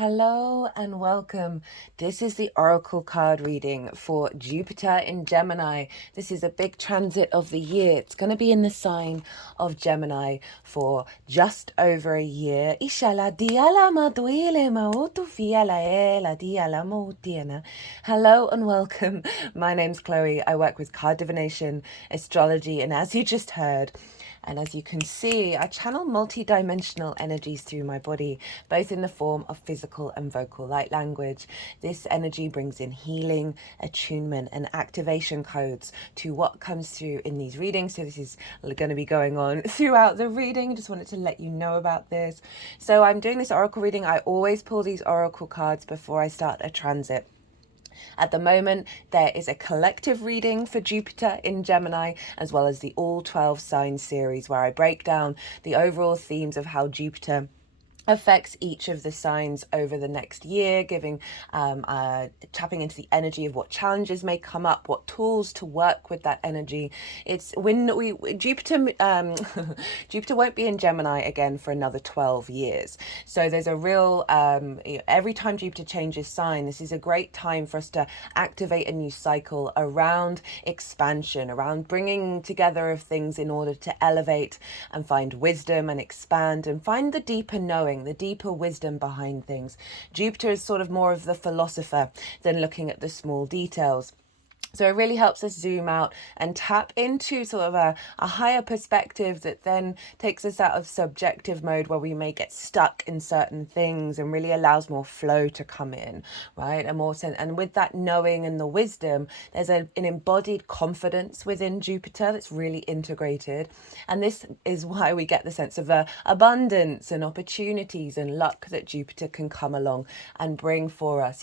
Hello and welcome. This is the Oracle card reading for Jupiter in Gemini. This is a big transit of the year. It's going to be in the sign of Gemini for just over a year. Hello and welcome. My name's Chloe. I work with card divination, astrology, and as you just heard, and as you can see, I channel multi-dimensional energies through my body, both in the form of physical and vocal light language. This energy brings in healing, attunement, and activation codes to what comes through in these readings. So this is going to be going on throughout the reading. Just wanted to let you know about this. So I'm doing this oracle reading. I always pull these oracle cards before I start a transit. At the moment, there is a collective reading for Jupiter in Gemini, as well as the all 12 signs series, where I break down the overall themes of how Jupiter affects each of the signs over the next year, giving tapping into the energy of what challenges may come up, what tools to work with that energy. It's when Jupiter Jupiter won't be in Gemini again for another 12 years, so there's a real every time Jupiter changes sign, this is a great time for us to activate a new cycle around expansion, around bringing together of things in order to elevate and find wisdom and expand and find the deeper knowing, the deeper wisdom behind things. Jupiter is sort of more of the philosopher than looking at the small details. So it really helps us zoom out and tap into sort of a higher perspective that then takes us out of subjective mode where we may get stuck in certain things, and really allows more flow to come in, right? And with that knowing and the wisdom, there's an embodied confidence within Jupiter that's really integrated. And this is why we get the sense of abundance and opportunities and luck that Jupiter can come along and bring for us.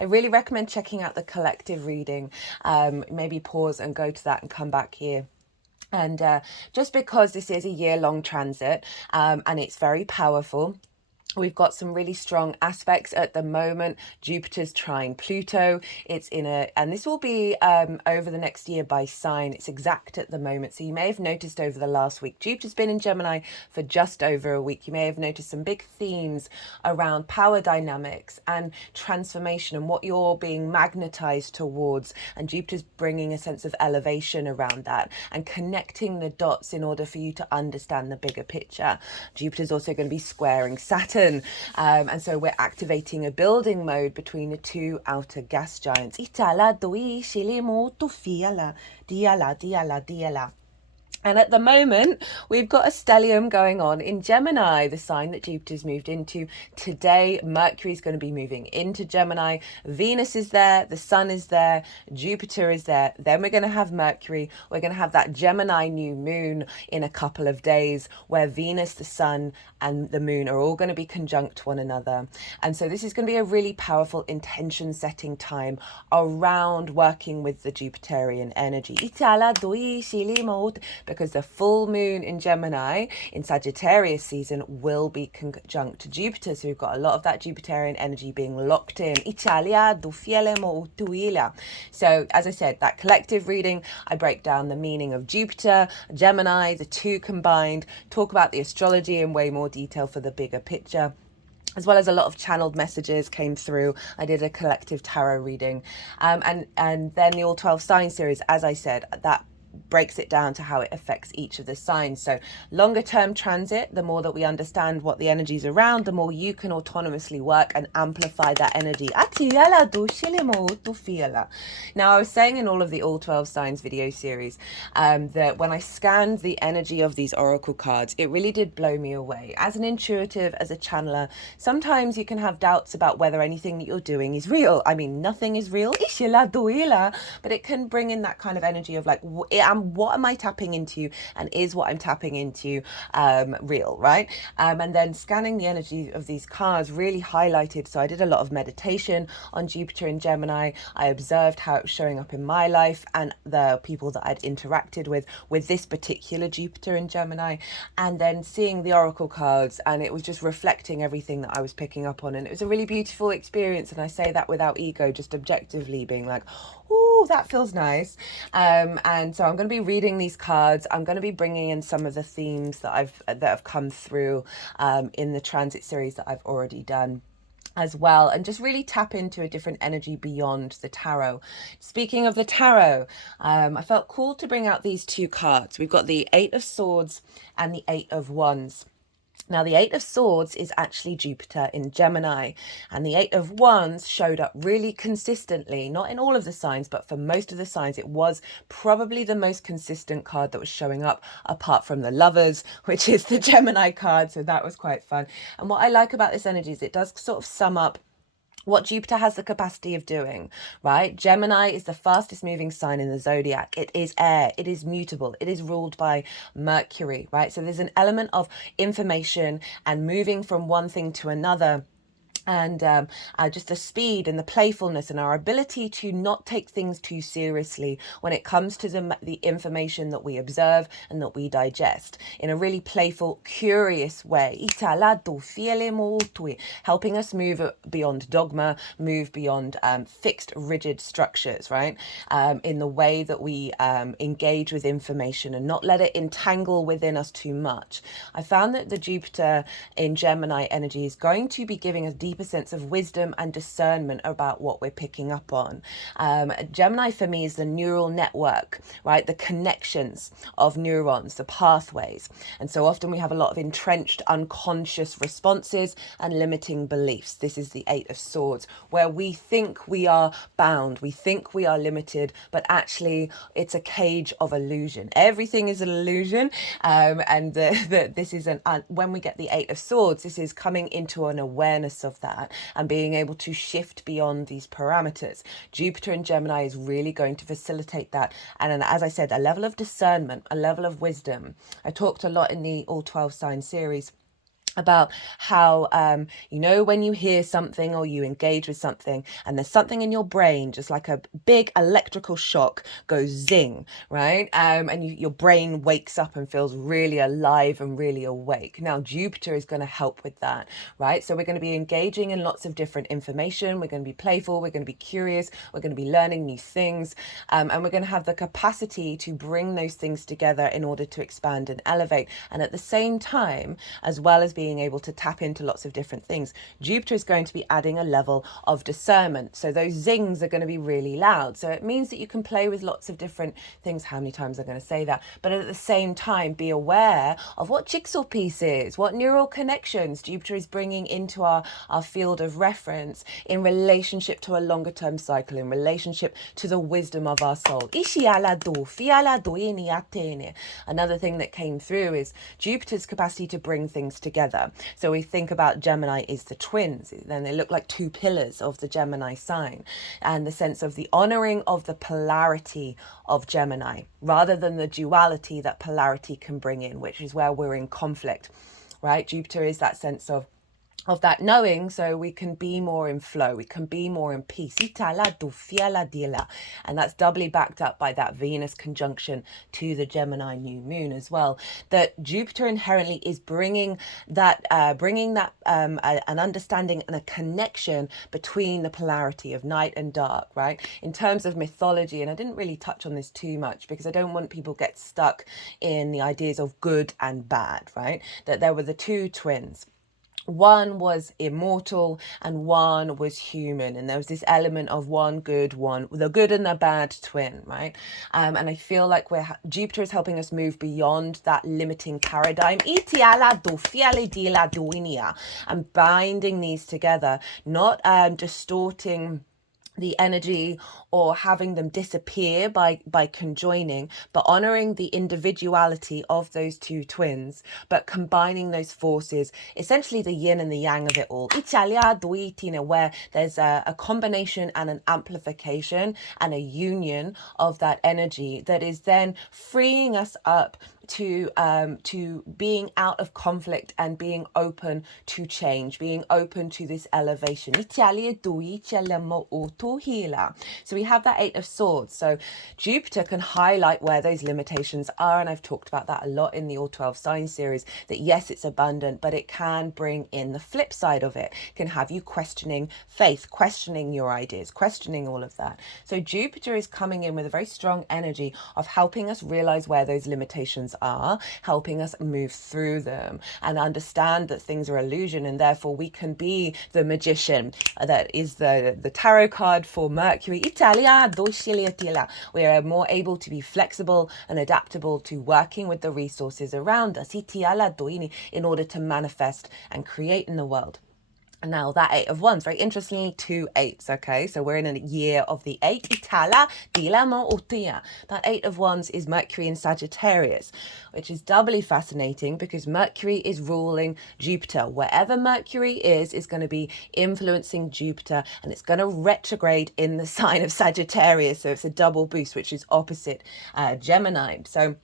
I really recommend checking out the collective reading. Maybe pause and go to that and come back here. And just because this is a year-long transit and it's very powerful, we've got some really strong aspects at the moment. Jupiter's trine Pluto. And this will be over the next year by sign. It's exact at the moment. So you may have noticed over the last week, Jupiter's been in Gemini for just over a week. You may have noticed some big themes around power dynamics and transformation and what you're being magnetized towards. And Jupiter's bringing a sense of elevation around that and connecting the dots in order for you to understand the bigger picture. Jupiter's also going to be squaring Saturn. And so we're activating a building mode between the two outer gas giants. And at the moment, we've got a stellium going on in Gemini, the sign that Jupiter's moved into. Today, Mercury is going to be moving into Gemini. Venus is there, the Sun is there, Jupiter is there. Then we're going to have Mercury. We're going to have that Gemini new moon in a couple of days, where Venus, the Sun, and the moon are all going to be conjunct one another. And so this is going to be a really powerful intention setting time around working with the Jupiterian energy. Because the full moon in Gemini in Sagittarius season will be conjunct to Jupiter. So we've got a lot of that Jupiterian energy being locked in. So as I said, that collective reading, I break down the meaning of Jupiter, Gemini, the two combined, talk about the astrology in way more detail for the bigger picture, as well as a lot of channeled messages came through. I did a collective tarot reading. And then the All 12 Signs series, as I said, that breaks it down to how it affects each of the signs. So longer term transit, the more that we understand what the energy is around, the more you can autonomously work and amplify that energy. Now, I was saying in all of the All 12 Signs video series that when I scanned the energy of these oracle cards, it really did blow me away. As an intuitive, as a channeler, sometimes you can have doubts about whether anything that you're doing is real. I mean, nothing is real, but it can bring in that kind of energy of like, what am I tapping into, and is what I'm tapping into real, right? And then scanning the energy of these cards really highlighted. So I did a lot of meditation on Jupiter in Gemini. I observed how it was showing up in my life and the people that I'd interacted with this particular Jupiter in Gemini, and then seeing the oracle cards, and it was just reflecting everything that I was picking up on. And it was a really beautiful experience, and I say that without ego, just objectively being like, ooh, oh, that feels nice. And so I'm going to be reading these cards. I'm going to be bringing in some of the themes that have come through in the transit series that I've already done as well, and just really tap into a different energy beyond the tarot. Speaking of the tarot, I felt cool to bring out these two cards. We've got the Eight of Swords and the Eight of Wands. Now, the Eight of Swords is actually Jupiter in Gemini, and the Eight of Wands showed up really consistently, not in all of the signs, but for most of the signs. It was probably the most consistent card that was showing up, apart from the Lovers, which is the Gemini card, so that was quite fun. And what I like about this energy is it does sort of sum up what Jupiter has the capacity of doing, right? Gemini is the fastest moving sign in the zodiac. It is air. It is mutable. It is ruled by Mercury, right? So there's an element of information and moving from one thing to another. And just the speed and the playfulness and our ability to not take things too seriously when it comes to the information that we observe and that we digest in a really playful, curious way, helping us move beyond dogma, move beyond fixed, rigid structures, right? In the way that we engage with information and not let it entangle within us too much. I found that the Jupiter in Gemini energy is going to be giving us deeper sense of wisdom and discernment about what we're picking up on. Gemini for me is the neural network, right? The connections of neurons, the pathways. And so often we have a lot of entrenched unconscious responses and limiting beliefs. This is the Eight of Swords, where we think we are bound, we think we are limited, but actually it's a cage of illusion. Everything is an illusion. And this is when we get the Eight of Swords, this is coming into an awareness of that and being able to shift beyond these parameters. Jupiter in Gemini is really going to facilitate that. And as I said, a level of discernment, a level of wisdom. I talked a lot in the All 12 Sign series about how, when you hear something or you engage with something and there's something in your brain, just like a big electrical shock goes zing, right? And your brain wakes up and feels really alive and really awake. Now, Jupiter is going to help with that, right? So we're going to be engaging in lots of different information. We're going to be playful. We're going to be curious. We're going to be learning new things. And we're going to have the capacity to bring those things together in order to expand and elevate. And at the same time, as well as being able to tap into lots of different things, Jupiter is going to be adding a level of discernment. So those zings are going to be really loud. So it means that you can play with lots of different things. How many times I'm going to say that? But at the same time, be aware of what jigsaw pieces, what neural connections Jupiter is bringing into our field of reference in relationship to a longer term cycle, in relationship to the wisdom of our soul. Another thing that came through is Jupiter's capacity to bring things together. So we think about Gemini is the twins, then they look like two pillars of the Gemini sign, and the sense of the honoring of the polarity of Gemini rather than the duality that polarity can bring in, which is where we're in conflict, right? Jupiter is that sense of that knowing, so we can be more in flow, we can be more in peace. And that's doubly backed up by that Venus conjunction to the Gemini new moon as well. That Jupiter inherently is bringing that an understanding and a connection between the polarity of night and dark, right? In terms of mythology, and I didn't really touch on this too much because I don't want people get stuck in the ideas of good and bad, right? That there were the two twins. One was immortal and one was human, and there was this element of the good and the bad twin, right? And I feel like Jupiter is helping us move beyond that limiting paradigm and binding these together, not distorting the energy or having them disappear by conjoining, but honoring the individuality of those two twins, but combining those forces, essentially the yin and the yang of it all, where there's a combination and an amplification and a union of that energy that is then freeing us up to being out of conflict and being open to change, being open to this elevation. So we have that Eight of Swords. So Jupiter can highlight where those limitations are, and I've talked about that a lot in the All 12 Signs series, that yes, it's abundant, but it can bring in the flip side of it. It can have you questioning faith, questioning your ideas, questioning all of that. So Jupiter is coming in with a very strong energy of helping us realize where those limitations are, helping us move through them and understand that things are illusion, and therefore we can be the magician that is the tarot card for Mercury. We are more able to be flexible and adaptable to working with the resources around us in order to manifest and create in the world. Now that Eight of Wands, very interestingly, 2 8s, okay? So we're in a year of the 8. That Eight of Wands is Mercury in Sagittarius, which is doubly fascinating because Mercury is ruling Jupiter. Wherever Mercury is going to be influencing Jupiter, and it's going to retrograde in the sign of Sagittarius. So it's a double boost, which is opposite Gemini. So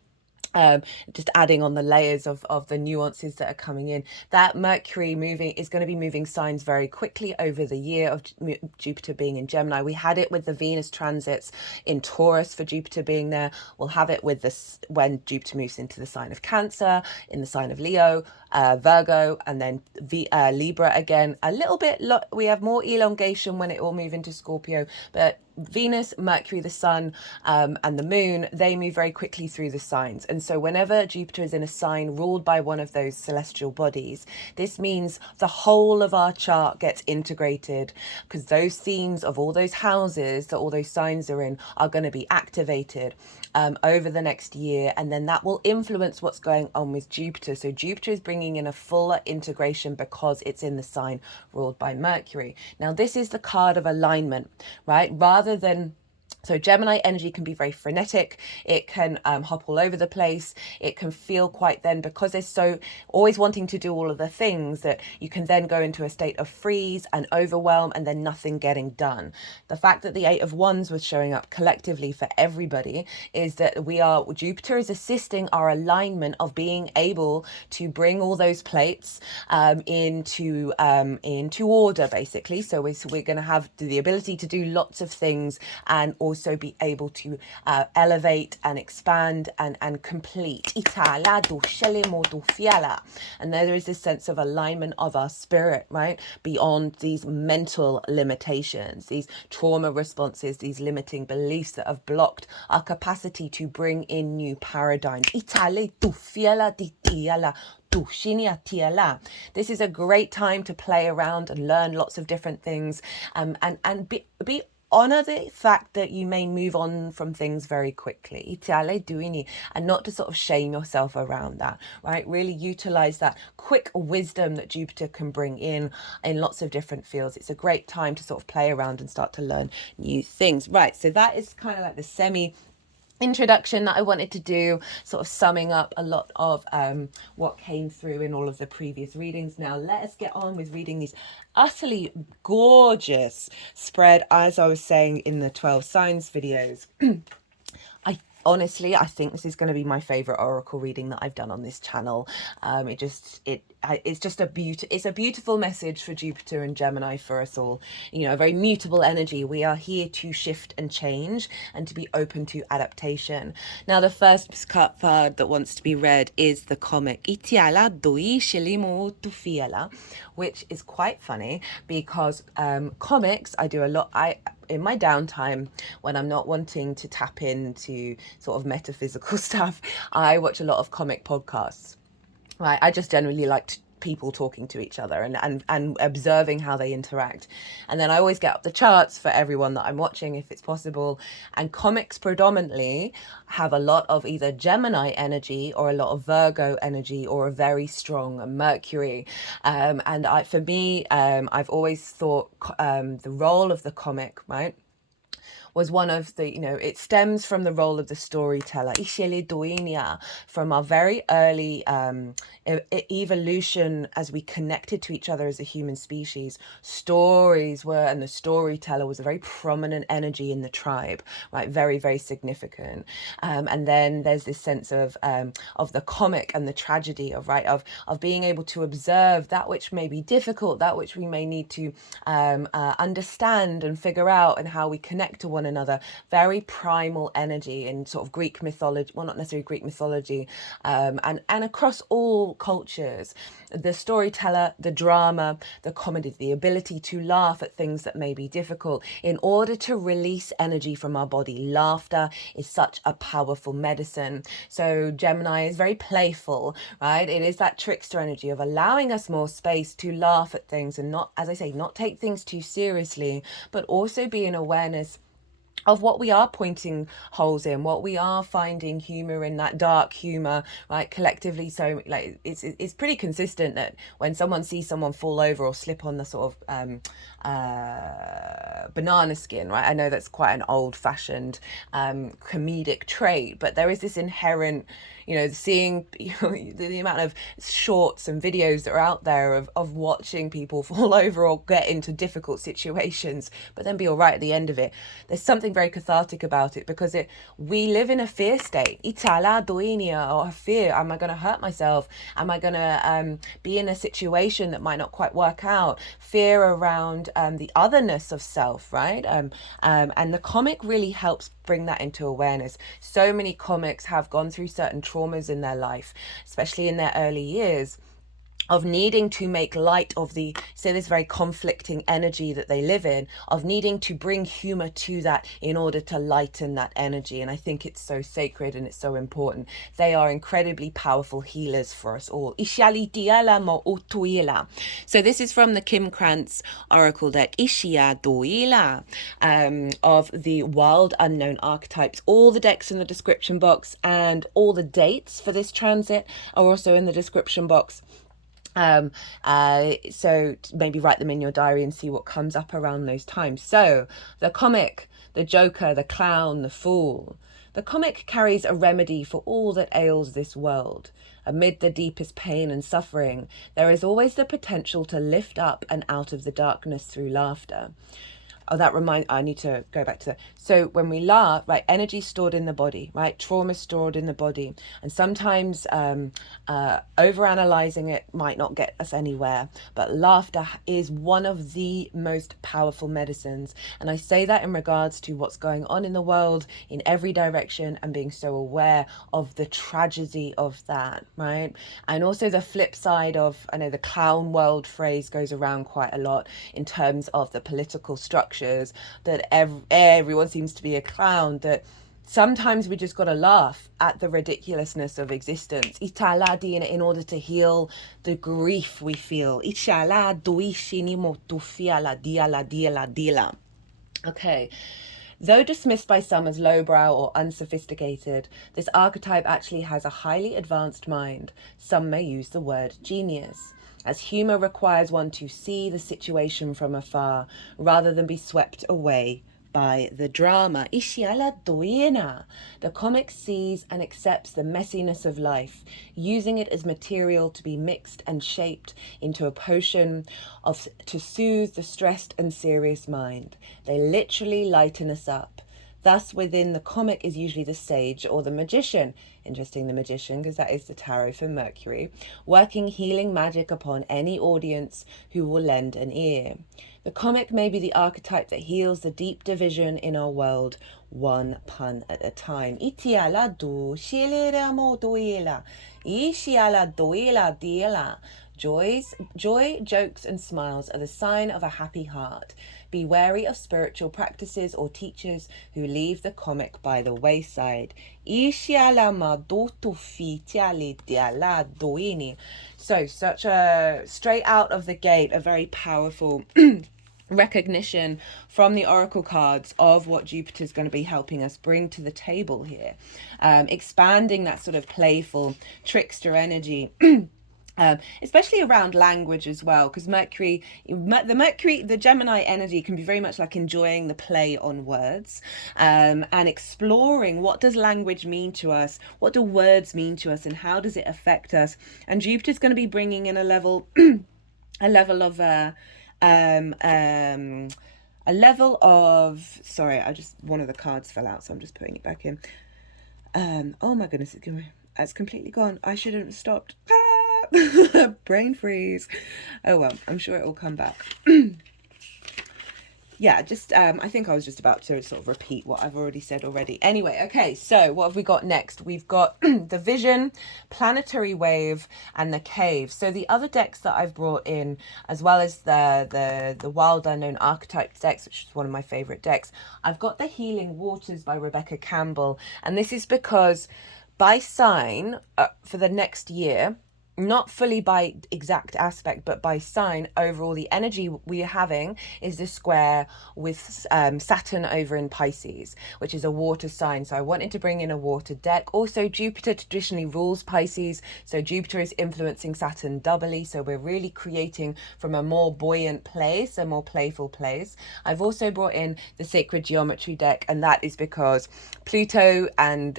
just adding on the layers of the nuances that are coming in, that Mercury moving is going to be moving signs very quickly over the year of Jupiter being in Gemini. We had it with the Venus transits in Taurus for Jupiter being there. We'll have it with this when Jupiter moves into the sign of Cancer, in the sign of Leo, Virgo, and then Libra again. A little bit, we have more elongation when it will move into Scorpio, but Venus, Mercury, the Sun, and the Moon, they move very quickly through the signs. And so whenever Jupiter is in a sign ruled by one of those celestial bodies, this means the whole of our chart gets integrated, because those themes of all those houses that all those signs are in are going to be activated over the next year. And then that will influence what's going on with Jupiter. So Jupiter is bringing in a fuller integration because it's in the sign ruled by Mercury. Now, this is the card of alignment, right? Rather than So Gemini energy can be very frenetic. It can hop all over the place. It can feel quite then, because they're so always wanting to do all of the things, that you can then go into a state of freeze and overwhelm and then nothing getting done. The fact that the Eight of Wands was showing up collectively for everybody is that Jupiter is assisting our alignment of being able to bring all those plates into order, basically. So we're going to have the ability to do lots of things and also be able to elevate and expand and complete. And there is this sense of alignment of our spirit, right? Beyond these mental limitations, these trauma responses, these limiting beliefs that have blocked our capacity to bring in new paradigms. This is a great time to play around and learn lots of different things, and be honor the fact that you may move on from things very quickly, and not to sort of shame yourself around that, right? Really utilize that quick wisdom that Jupiter can bring in lots of different fields. It's a great time to sort of play around and start to learn new things, right? So that is kind of like the introduction that I wanted to do, sort of summing up a lot of what came through in all of the previous readings. Now let us get on with reading these utterly gorgeous spread, as I was saying in the 12 signs videos. Honestly, I think this is going to be my favorite oracle reading that I've done on this channel. It's just a beautiful message for Jupiter and Gemini, for us all. You know, a very mutable energy. We are here to shift and change and to be open to adaptation. Now, the first card that wants to be read is the comic Itiala Doi Shilimo Tufiala, which is quite funny because comics, I do a lot. In my downtime, when I'm not wanting to tap into sort of metaphysical stuff, I watch a lot of comic podcasts. Right, I just generally like people talking to each other and observing how they interact. And then I always get up the charts for everyone that I'm watching, if it's possible. And comics predominantly have a lot of either Gemini energy or a lot of Virgo energy or a very strong Mercury. For me, I've always thought the role of the comic, right, was one of the, it stems from the role of the storyteller, from our very early evolution as we connected to each other as a human species. Stories were, and the storyteller was a very prominent energy in the tribe, right? Very, very significant. And then there's this sense of the comic and the tragedy of being able to observe that which may be difficult, that which we may need to understand and figure out, and how we connect to one another. Very primal energy in sort of Greek mythology, well, not necessarily Greek mythology, and across all cultures. The storyteller, the drama, the comedy, the ability to laugh at things that may be difficult in order to release energy from our body. Laughter is such a powerful medicine. So Gemini is very playful, right? It is that trickster energy of allowing us more space to laugh at things and not, as I say, not take things too seriously, but also be in awareness of what we are pointing holes in, what we are finding humor in, that dark humor, right? Collectively, so like it's pretty consistent that when someone sees someone fall over or slip on the sort of banana skin, right? I know that's quite an old-fashioned comedic trait, but there is this inherent, seeing the amount of shorts and videos that are out there of watching people fall over or get into difficult situations, but then be all right at the end of it. There's something very cathartic about it, because we live in a fear state. Itala doinia, or a fear. Am I going to hurt myself? Am I going to be in a situation that might not quite work out? Fear around the otherness of self, right? And the comic really helps bring that into awareness. So many comics have gone through certain traumas in their life, especially in their early years, of needing to make light of this very conflicting energy that they live in, of needing to bring humor to that in order to lighten that energy. And I think it's so sacred and it's so important. They are incredibly powerful healers for us all. So this is from the Kim Krantz Oracle deck, Ishia Doila, of the Wild Unknown Archetypes. All the decks in the description box, and all the dates for this transit are also in the description box. So maybe write them in your diary and see what comes up around those times. So the comic, the joker, the clown, the fool. The comic carries a remedy for all that ails this world. Amid the deepest pain and suffering, there is always the potential to lift up and out of the darkness through laughter. Oh, I need to go back to that. So when we laugh, right, energy stored in the body, right? Trauma stored in the body. And sometimes overanalyzing it might not get us anywhere. But laughter is one of the most powerful medicines. And I say that in regards to what's going on in the world in every direction, and being so aware of the tragedy of that, right? And also the flip side of, I know the clown world phrase goes around quite a lot in terms of the political structure, that everyone seems to be a clown, that sometimes we just got to laugh at the ridiculousness of existence in order to heal the grief we feel. Okay. Though dismissed by some as lowbrow or unsophisticated, this archetype actually has a highly advanced mind. Some may use the word genius, as humor requires one to see the situation from afar rather than be swept away by the drama. The comic sees and accepts the messiness of life, using it as material to be mixed and shaped into a potion to soothe the stressed and serious mind. They literally lighten us up. Thus, within the comic is usually the sage or the magician. Interesting, the magician, because that is the tarot for Mercury, working healing magic upon any audience who will lend an ear. The comic may be the archetype that heals the deep division in our world, one pun at a time. Joy, jokes, and smiles are the sign of a happy heart. Be wary of spiritual practices or teachers who leave the comic by the wayside. So, such a straight out of the gate, a very powerful recognition from the oracle cards of what Jupiter's going to be helping us bring to the table here. Expanding that sort of playful trickster energy especially around language as well, because the Gemini energy can be very much like enjoying the play on words, and exploring what does language mean to us, what do words mean to us, and how does it affect us. And Jupiter's going to be bringing in a level a level of um um a level of, sorry, I just, one of the cards fell out, so I'm just putting it back in. Oh my goodness, it's completely gone. I shouldn't have stopped. Brain freeze. Oh well, I'm sure it will come back. Yeah, just I think I was just about to sort of repeat what I've already said already. Anyway, okay, so what have we got next? We've got the Vision, Planetary Wave, and the Cave. So the other decks that I've brought in, as well as the Wild Unknown Archetypes decks, which is one of my favorite decks, I've got the Healing Waters by Rebecca Campbell, and this is because by sign, for the next year, not fully by exact aspect, but by sign, overall the energy we are having is the square with Saturn over in Pisces, which is a water sign. So I wanted to bring in a water deck. Also, Jupiter traditionally rules Pisces, so Jupiter is influencing Saturn doubly, so we're really creating from a more buoyant place, a more playful place. I've also brought in the Sacred Geometry deck, and that is because Pluto and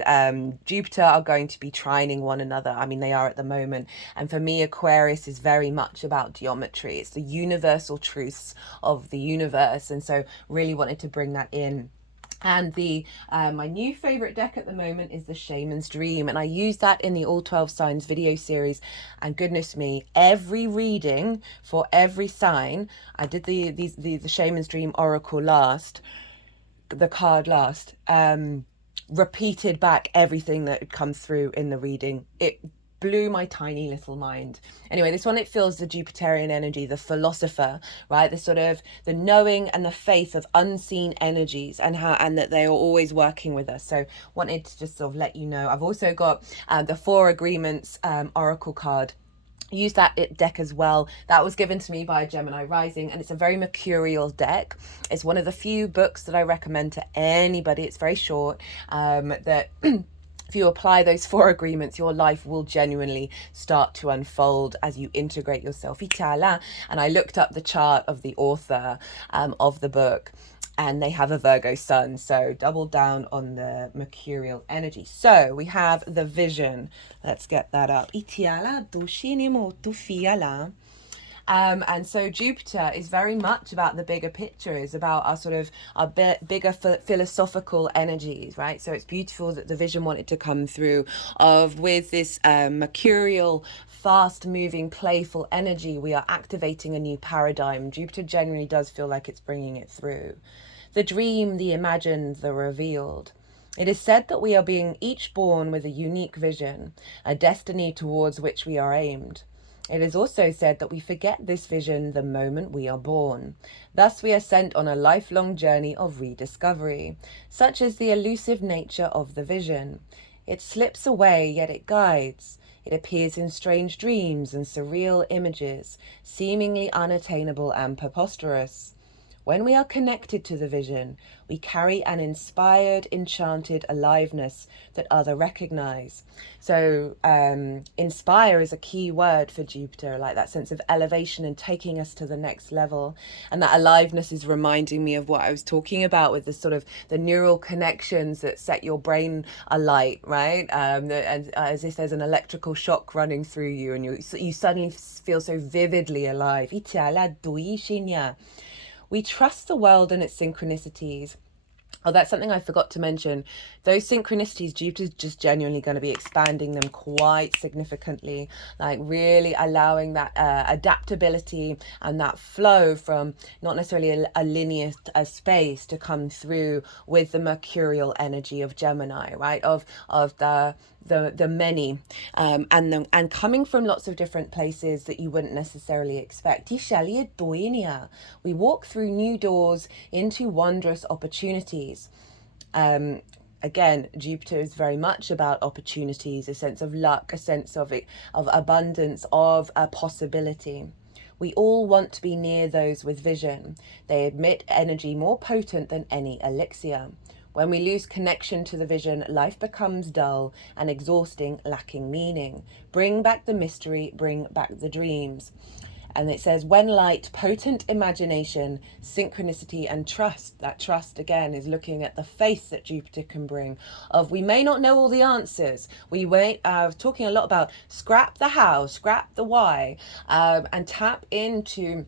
Jupiter are going to be trining one another. I mean, they are at the moment. And for me, Aquarius is very much about geometry. It's the universal truths of the universe. And so really wanted to bring that in. And my new favorite deck at the moment is the Shaman's Dream, and I use that in the All 12 Signs video series. And goodness me, every reading for every sign, I did the Shaman's Dream Oracle last, the card last, repeated back everything that had come through in the reading. It blew my tiny little mind. Anyway, this one, it feels the Jupiterian energy, the philosopher, right? The sort of the knowing and the faith of unseen energies, and that they are always working with us. So wanted to just sort of let you know. I've also got the Four Agreements Oracle card. Use that deck as well. That was given to me by a Gemini rising, and it's a very mercurial deck. It's one of the few books that I recommend to anybody. It's very short, that if you apply those four agreements, your life will genuinely start to unfold as you integrate yourself. And I looked up the chart of the author of the book, and they have a Virgo sun, so double down on the mercurial energy. So we have the Vision. Let's get that up. And so Jupiter is very much about the bigger picture, is about our bigger philosophical energies, right? So it's beautiful that the Vision wanted to come through with this mercurial, fast-moving, playful energy. We are activating a new paradigm. Jupiter generally does feel like it's bringing it through. The dream, the imagined, the revealed. It is said that we are being each born with a unique vision, a destiny towards which we are aimed. It is also said that we forget this vision the moment we are born. Thus we are sent on a lifelong journey of rediscovery. Such is the elusive nature of the vision. It slips away, yet it guides. It appears in strange dreams and surreal images, seemingly unattainable and preposterous. When we are connected to the vision, we carry an inspired, enchanted aliveness that others recognize. So inspire is a key word for Jupiter, like that sense of elevation and taking us to the next level. And that aliveness is reminding me of what I was talking about with the sort of the neural connections that set your brain alight, right? And as if there's an electrical shock running through you, and you suddenly feel so vividly alive. We trust the world and its synchronicities. Oh, that's something I forgot to mention. Those synchronicities, Jupiter's just genuinely going to be expanding them quite significantly, like really allowing that adaptability and that flow from not necessarily a linear space to come through with the mercurial energy of Gemini, right? Of the many, and coming from lots of different places that you wouldn't necessarily expect. We walk through new doors into wondrous opportunities. Again, Jupiter is very much about opportunities, a sense of luck, a sense of abundance, of a possibility. We all want to be near those with vision. They emit energy more potent than any elixir. When we lose connection to the vision, life becomes dull and exhausting, lacking meaning. Bring back the mystery, bring back the dreams. And it says, when light, potent imagination, synchronicity, and trust. That trust, again, is looking at the faith that Jupiter can bring. Of we may not know all the answers. We may, talking a lot about scrap the how, scrap the why, and tap into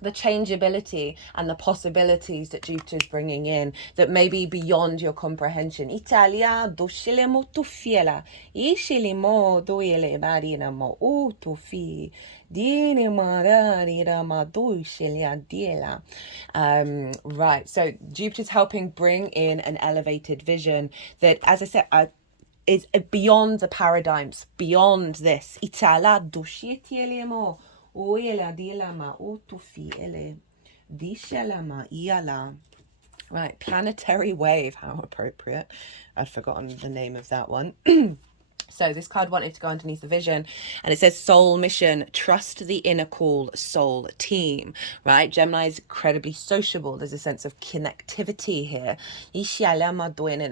the changeability and the possibilities that Jupiter's bringing in that may be beyond your comprehension. Italia doscile molto fiela, iscili mo doile marina mo utofi, dine marina ma doscilia diela. Right, so Jupiter's helping bring in an elevated vision that, as I said, is beyond the paradigms, beyond this. Itala doscietiele mo. Right, planetary wave, how appropriate. I'd forgotten the name of that one. So this card wanted to go underneath the vision, and it says soul mission, trust the inner call, soul team, right? Gemini is incredibly sociable. There's a sense of connectivity here. And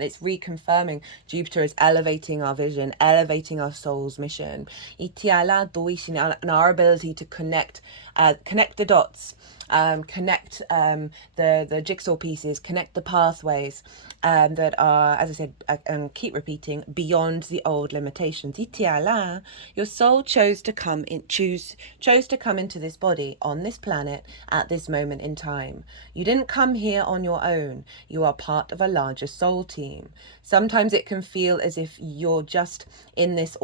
it's reconfirming Jupiter is elevating our vision, elevating our soul's mission. And our ability to connect the dots, connect the jigsaw pieces, connect the pathways that are, as I said, keep repeating, beyond the old limitations. Your soul chose to come into this body on this planet at this moment in time. You didn't come here on your own. You are part of a larger soul team. Sometimes it can feel as if you're just in this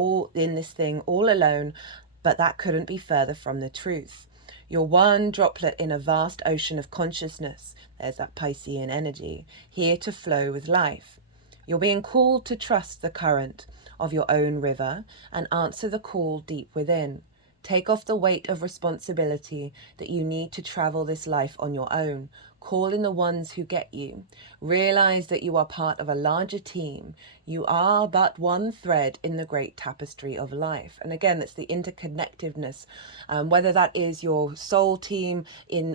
thing all alone, but that couldn't be further from the truth. You're one droplet in a vast ocean of consciousness. There's that Piscean energy, here to flow with life. You're being called to trust the current of your own river and answer the call deep within. Take off the weight of responsibility that you need to travel this life on your own. Call in the ones who get you. Realize that you are part of a larger team. You are but one thread in the great tapestry of life. And again, that's the interconnectedness. Whether that is your soul team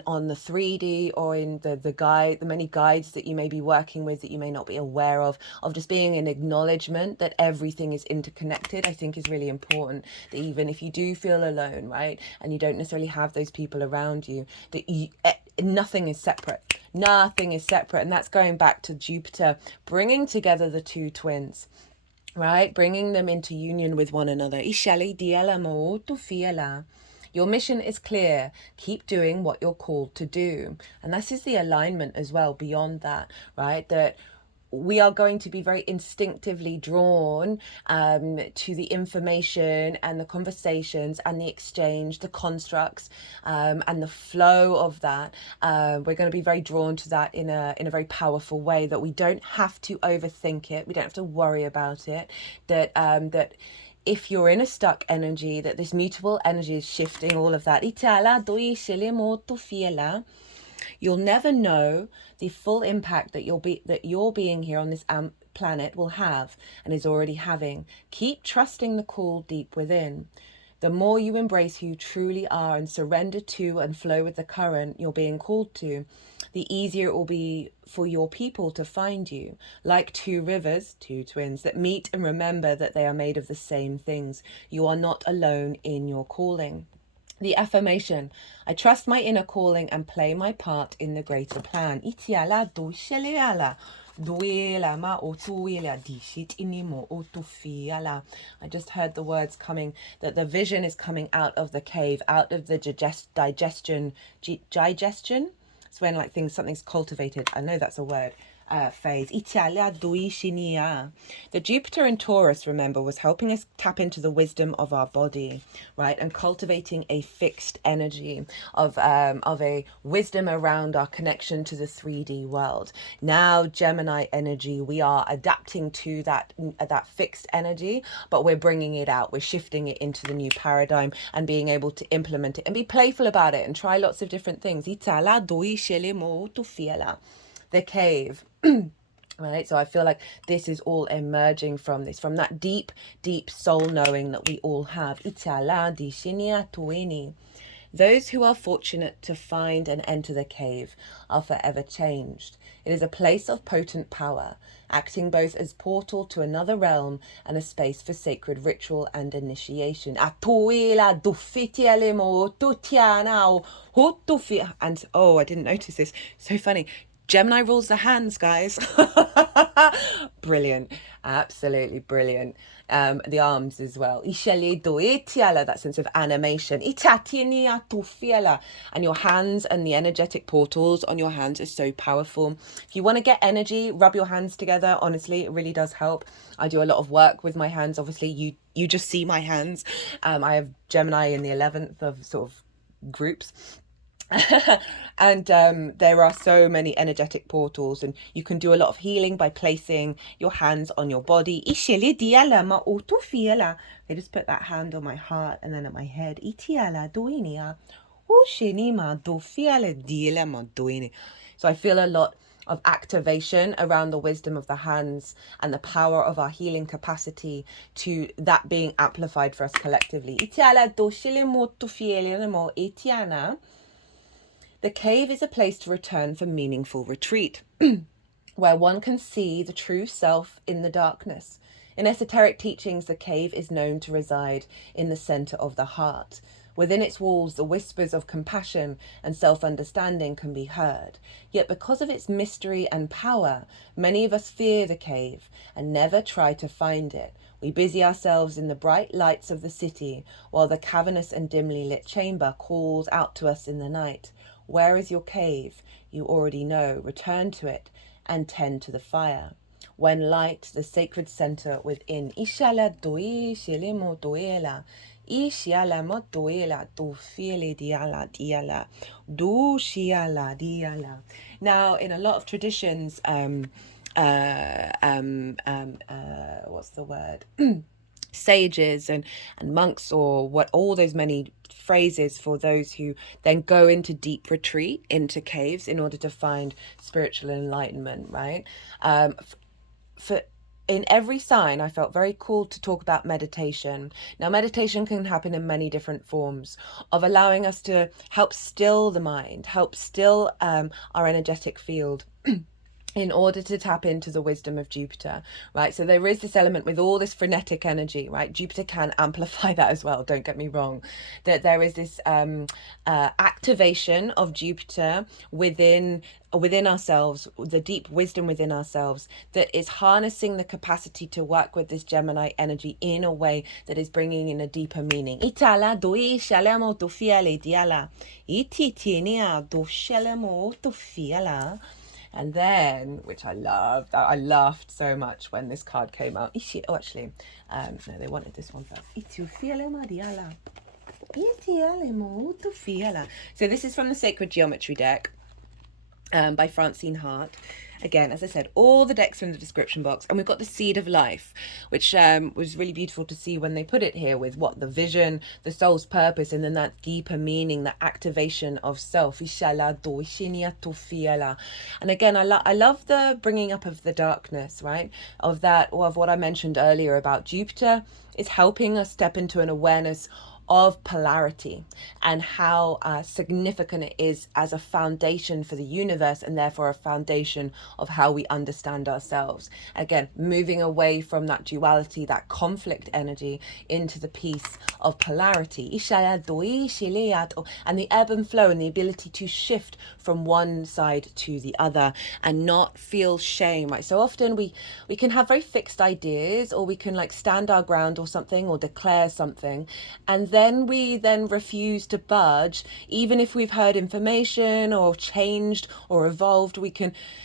on the 3D or in the many guides that you may be working with that you may not be aware of just being an acknowledgement that everything is interconnected, I think is really important. That even if you do feel alone, right, and you don't necessarily have those people around you, that nothing is separate. Nothing is separate. And that's going back to Jupiter bringing together the two twins, right? Bringing them into union with one another. Your mission is clear. Keep doing what you're called to do. And this is the alignment as well beyond that, right? That we are going to be very instinctively drawn to the information and the conversations and the exchange, the constructs, and the flow of that. We're going to be very drawn to that in a very powerful way, that we don't have to overthink it. We don't have to worry about it. That if you're in a stuck energy, that this mutable energy is shifting all of that. You'll never know the full impact that your being here on this planet will have and is already having. Keep trusting the call deep within. The more you embrace who you truly are and surrender to and flow with the current you're being called to, the easier it will be for your people to find you. Like two rivers, two twins, that meet and remember that they are made of the same things. You are not alone in your calling. The affirmation: I trust my inner calling and play my part in the greater plan. I just heard the words coming, that the vision is coming out of the cave, out of the digestion. It's when something's cultivated. I know that's a word. Phase. The Jupiter in Taurus, remember, was helping us tap into the wisdom of our body, right, and cultivating a fixed energy of a wisdom around our connection to the 3D world. Now, Gemini energy, we are adapting to that fixed energy, but we're bringing it out. We're shifting it into the new paradigm and being able to implement it and be playful about it and try lots of different things. The cave. Right, so I feel like this is all emerging from that deep soul knowing that we all have. Those who are fortunate to find and enter the cave are forever changed. It is a place of potent power, acting both as portal to another realm and a space for sacred ritual and initiation. And oh, I didn't notice this. So funny. Gemini rules the hands, guys. Brilliant. Absolutely brilliant. The arms as well. That sense of animation. And your hands and the energetic portals on your hands are so powerful. If you want to get energy, rub your hands together. Honestly, it really does help. I do a lot of work with my hands. Obviously, you just see my hands. I have Gemini in the 11th of sort of groups. And there are so many energetic portals, and you can do a lot of healing by placing your hands on your body. I just put that hand on my heart and then at my head. So I feel a lot of activation around the wisdom of the hands and the power of our healing capacity, to that being amplified for us collectively. The cave is a place to return for meaningful retreat, where one can see the true self in the darkness. In esoteric teachings, the cave is known to reside in the center of the heart. Within its walls, the whispers of compassion and self-understanding can be heard. Yet because of its mystery and power, many of us fear the cave and never try to find it. We busy ourselves in the bright lights of the city, while the cavernous and dimly lit chamber calls out to us in the night. Where is your cave? You already know. Return to it and tend to the fire. When light, the sacred center within. Now, in a lot of traditions, what's the word? Sages and monks, or what, all those many phrases for those who then go into deep retreat into caves in order to find spiritual enlightenment, right? For in every sign, I felt very called to talk about meditation. Now, meditation can happen in many different forms, of allowing us to help still the mind, help still our energetic field, in order to tap into the wisdom of Jupiter, right? So there is this element with all this frenetic energy, right? Jupiter can amplify that as well, don't get me wrong. That there is this activation of Jupiter within ourselves, the deep wisdom within ourselves, that is harnessing the capacity to work with this Gemini energy in a way that is bringing in a deeper meaning. And then, which I loved, I laughed so much when this card came out. Oh, actually, no, they wanted this one first. So this is from the Sacred Geometry deck by Francine Hart. Again, as I said, all the decks are in the description box, and we've got the Seed of Life, which was really beautiful to see when they put it here with what the vision, the soul's purpose, and then that deeper meaning, the activation of self. And again, I love the bringing up of the darkness, right? Of that, or of what I mentioned earlier about Jupiter is helping us step into an awareness of polarity and how significant it is as a foundation for the universe, and therefore a foundation of how we understand ourselves. Again, moving away from that duality, that conflict energy, into the peace of polarity, and the ebb and flow, and the ability to shift from one side to the other and not feel shame, right? So often we can have very fixed ideas, or we can like stand our ground or something, or declare something, and then we refuse to budge, even if we've heard information or changed or evolved.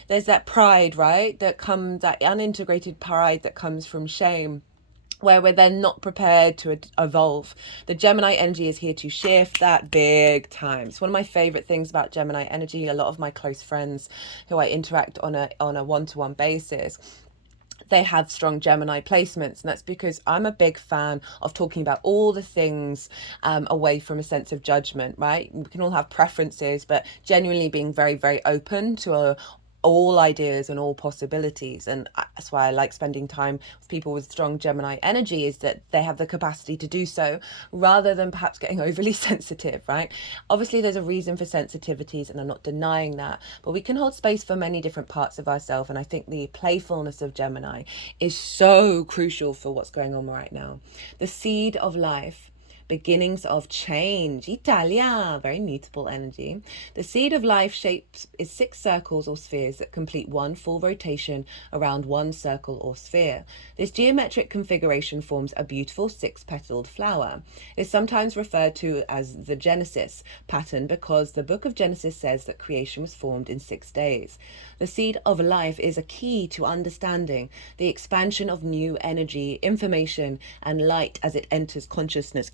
There's that pride, right, that unintegrated pride that comes from shame, where we're then not prepared to evolve. The Gemini energy is here to shift that big time. It's one of my favorite things about Gemini energy. A lot of my close friends who I interact on a one-to-one basis, they have strong Gemini placements, and that's because I'm a big fan of talking about all the things away from a sense of judgment, right? We can all have preferences, but genuinely being very, very open to all ideas and all possibilities. And that's why I like spending time with people with strong Gemini energy, is that they have the capacity to do so rather than perhaps getting overly sensitive, right? Obviously there's a reason for sensitivities, and I'm not denying that, but we can hold space for many different parts of ourselves. And I think the playfulness of Gemini is so crucial for what's going on right now. The seed of life, beginnings of change. Italia, very mutable energy. The seed of life shapes is 6 circles or spheres that complete one full rotation around one circle or sphere. This geometric configuration forms a beautiful 6-petaled flower. It is sometimes referred to as the Genesis pattern because the book of Genesis says that creation was formed in 6 days. The seed of life is a key to understanding the expansion of new energy, information, and light as it enters consciousness.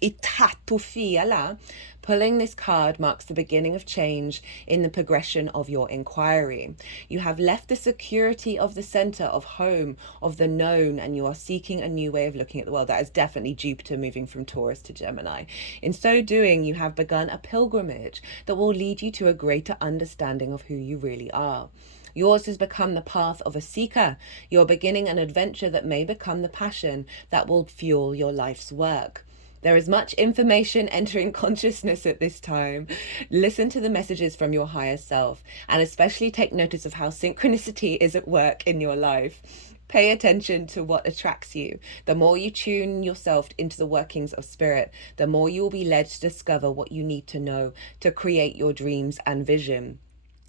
Pulling this card marks the beginning of change in the progression of your inquiry. You have left the security of the center of home, of the known, and you are seeking a new way of looking at the world. That is definitely Jupiter moving from Taurus to Gemini. In so doing, you have begun a pilgrimage that will lead you to a greater understanding of who you really are. Yours has become the path of a seeker. You're beginning an adventure that may become the passion that will fuel your life's work. There is much information entering consciousness at this time. Listen to the messages from your higher self, and especially take notice of how synchronicity is at work in your life. Pay attention to what attracts you. The more you tune yourself into the workings of spirit, the more you will be led to discover what you need to know to create your dreams and vision.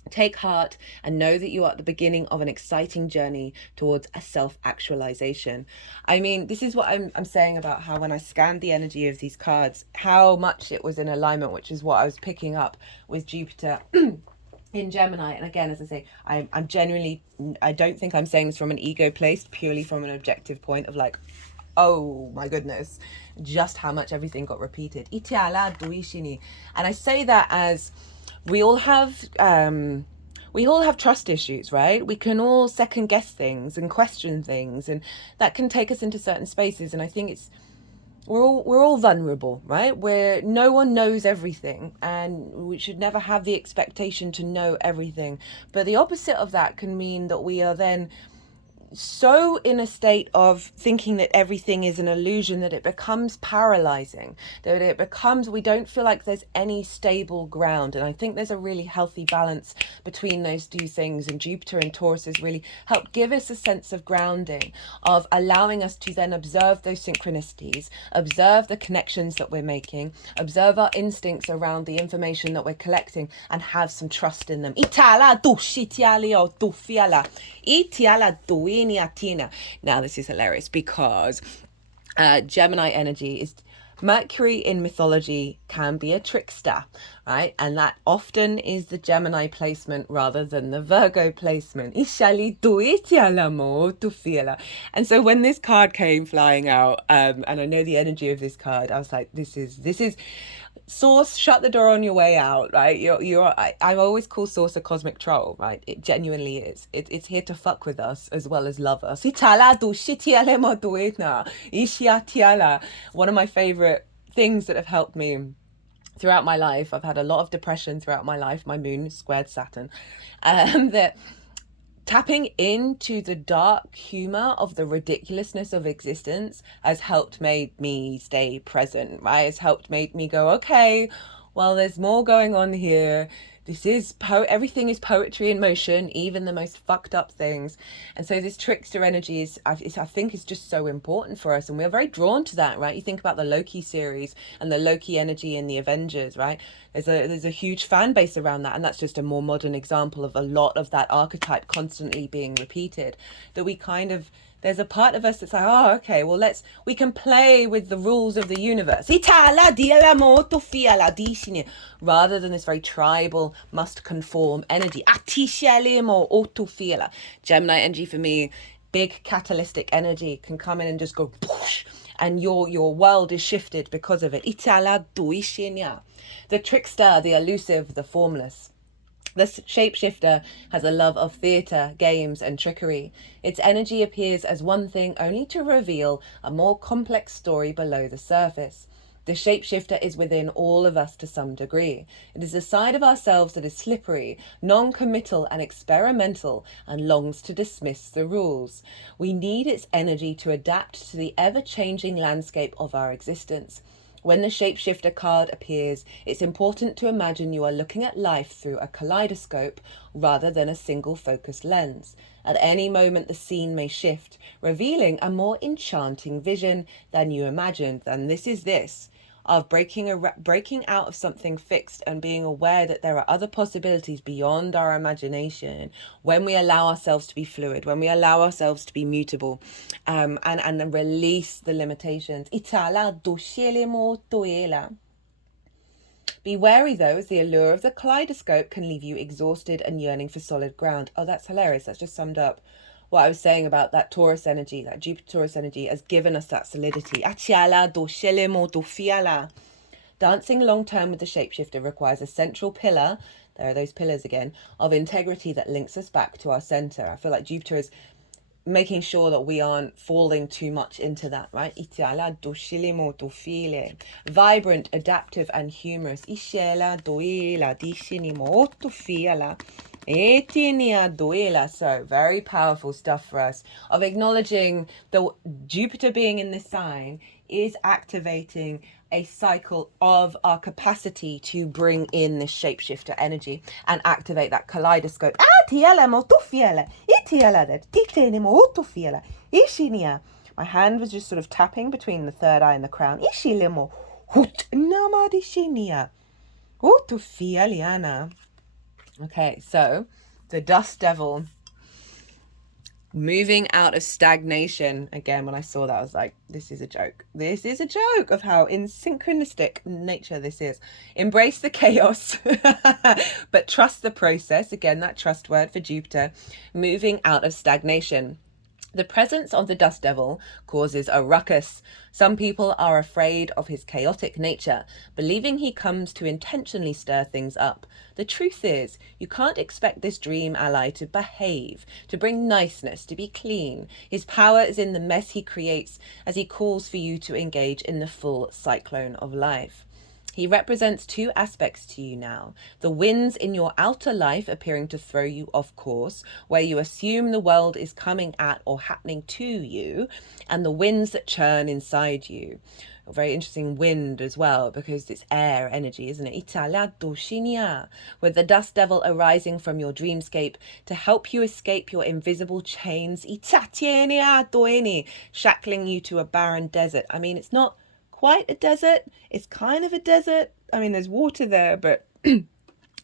Take heart and know that you are at the beginning of an exciting journey towards a self-actualization. I mean, this is what I'm saying about how when I scanned the energy of these cards, how much it was in alignment, which is what I was picking up with Jupiter in Gemini. And again, as I say, I'm genuinely, I don't think I'm saying this from an ego place, purely from an objective point of like, oh my goodness, just how much everything got repeated. And I say that as we all have trust issues, right? We can all second guess things and question things, and that can take us into certain spaces. And I think we're all vulnerable, right? Where no one knows everything, and we should never have the expectation to know everything. But the opposite of that can mean that we are then so in a state of thinking that everything is an illusion that it becomes paralyzing, that it becomes, we don't feel like there's any stable ground. And I think there's a really healthy balance between those two things, and Jupiter in Taurus has really helped give us a sense of grounding, of allowing us to then observe those synchronicities, observe the connections that we're making, observe our instincts around the information that we're collecting, and have some trust in them. Now this is hilarious because Gemini energy is, Mercury in mythology can be a trickster, right? And that often is the Gemini placement rather than the Virgo placement. And so when this card came flying out, and I know the energy of this card, I was like, this is Source, shut the door on your way out, right? I always call Source a cosmic troll, right? It genuinely is. It's here to fuck with us as well as love us. One of my favorite things that have helped me throughout my life, I've had a lot of depression throughout my life. My moon squared Saturn. That tapping into the dark humor of the ridiculousness of existence has helped made me stay present, right? It's helped made me go, okay, well, there's more going on here. This is everything is poetry in motion, even the most fucked up things. And so this trickster energy I think is just so important for us, and we're very drawn to that, right? You think about the Loki series and the Loki energy in the Avengers, right? There's a huge fan base around that, and that's just a more modern example of a lot of that archetype constantly being repeated. That we kind of, there's a part of us that's like, oh, okay, well, we can play with the rules of the universe. Rather than this very tribal, must conform energy. Gemini energy for me, big catalytic energy, can come in and just go, poosh, and your world is shifted because of it. The trickster, the elusive, the formless. The shapeshifter has a love of theatre, games, and trickery. Its energy appears as one thing only to reveal a more complex story below the surface. The shapeshifter is within all of us to some degree. It is a side of ourselves that is slippery, non-committal and experimental, and longs to dismiss the rules. We need its energy to adapt to the ever-changing landscape of our existence. When the shapeshifter card appears, it's important to imagine you are looking at life through a kaleidoscope rather than a single focused lens. At any moment, the scene may shift, revealing a more enchanting vision than you imagined. And this is this of breaking out of something fixed and being aware that there are other possibilities beyond our imagination when we allow ourselves to be fluid, when we allow ourselves to be mutable, and release the limitations. Be wary though, as the allure of the kaleidoscope can leave you exhausted and yearning for solid ground. Oh, that's hilarious. That's just summed up what I was saying about that Taurus energy, that Jupiter Taurus energy has given us that solidity. Dancing long term with the shapeshifter requires a central pillar, there are those pillars again, of integrity that links us back to our center. I feel like Jupiter is making sure that we aren't falling too much into that, right? Vibrant, adaptive, and humorous. So very powerful stuff for us, of acknowledging the Jupiter being in this sign is activating a cycle of our capacity to bring in this shapeshifter energy and activate that kaleidoscope. My hand was just sort of tapping between the third eye and the crown. Okay, so the dust devil moving out of stagnation. Again, when I saw that, I was like, this is a joke. This is a joke of how in synchronistic nature this is. Embrace the chaos, but trust the process. Again, that trust word for Jupiter, moving out of stagnation. The presence of the dust devil causes a ruckus. Some people are afraid of his chaotic nature, believing he comes to intentionally stir things up. The truth is, you can't expect this dream ally to behave, to bring niceness, to be clean. His power is in the mess he creates as he calls for you to engage in the full cyclone of life. He represents two aspects to you now. The winds in your outer life appearing to throw you off course, where you assume the world is coming at or happening to you, and the winds that churn inside you. A very interesting wind as well, because it's air energy, isn't it? With the dust devil arising from your dreamscape to help you escape your invisible chains, shackling you to a barren desert. I mean, it's not quite a desert, it's kind of a desert. I mean, there's water there, but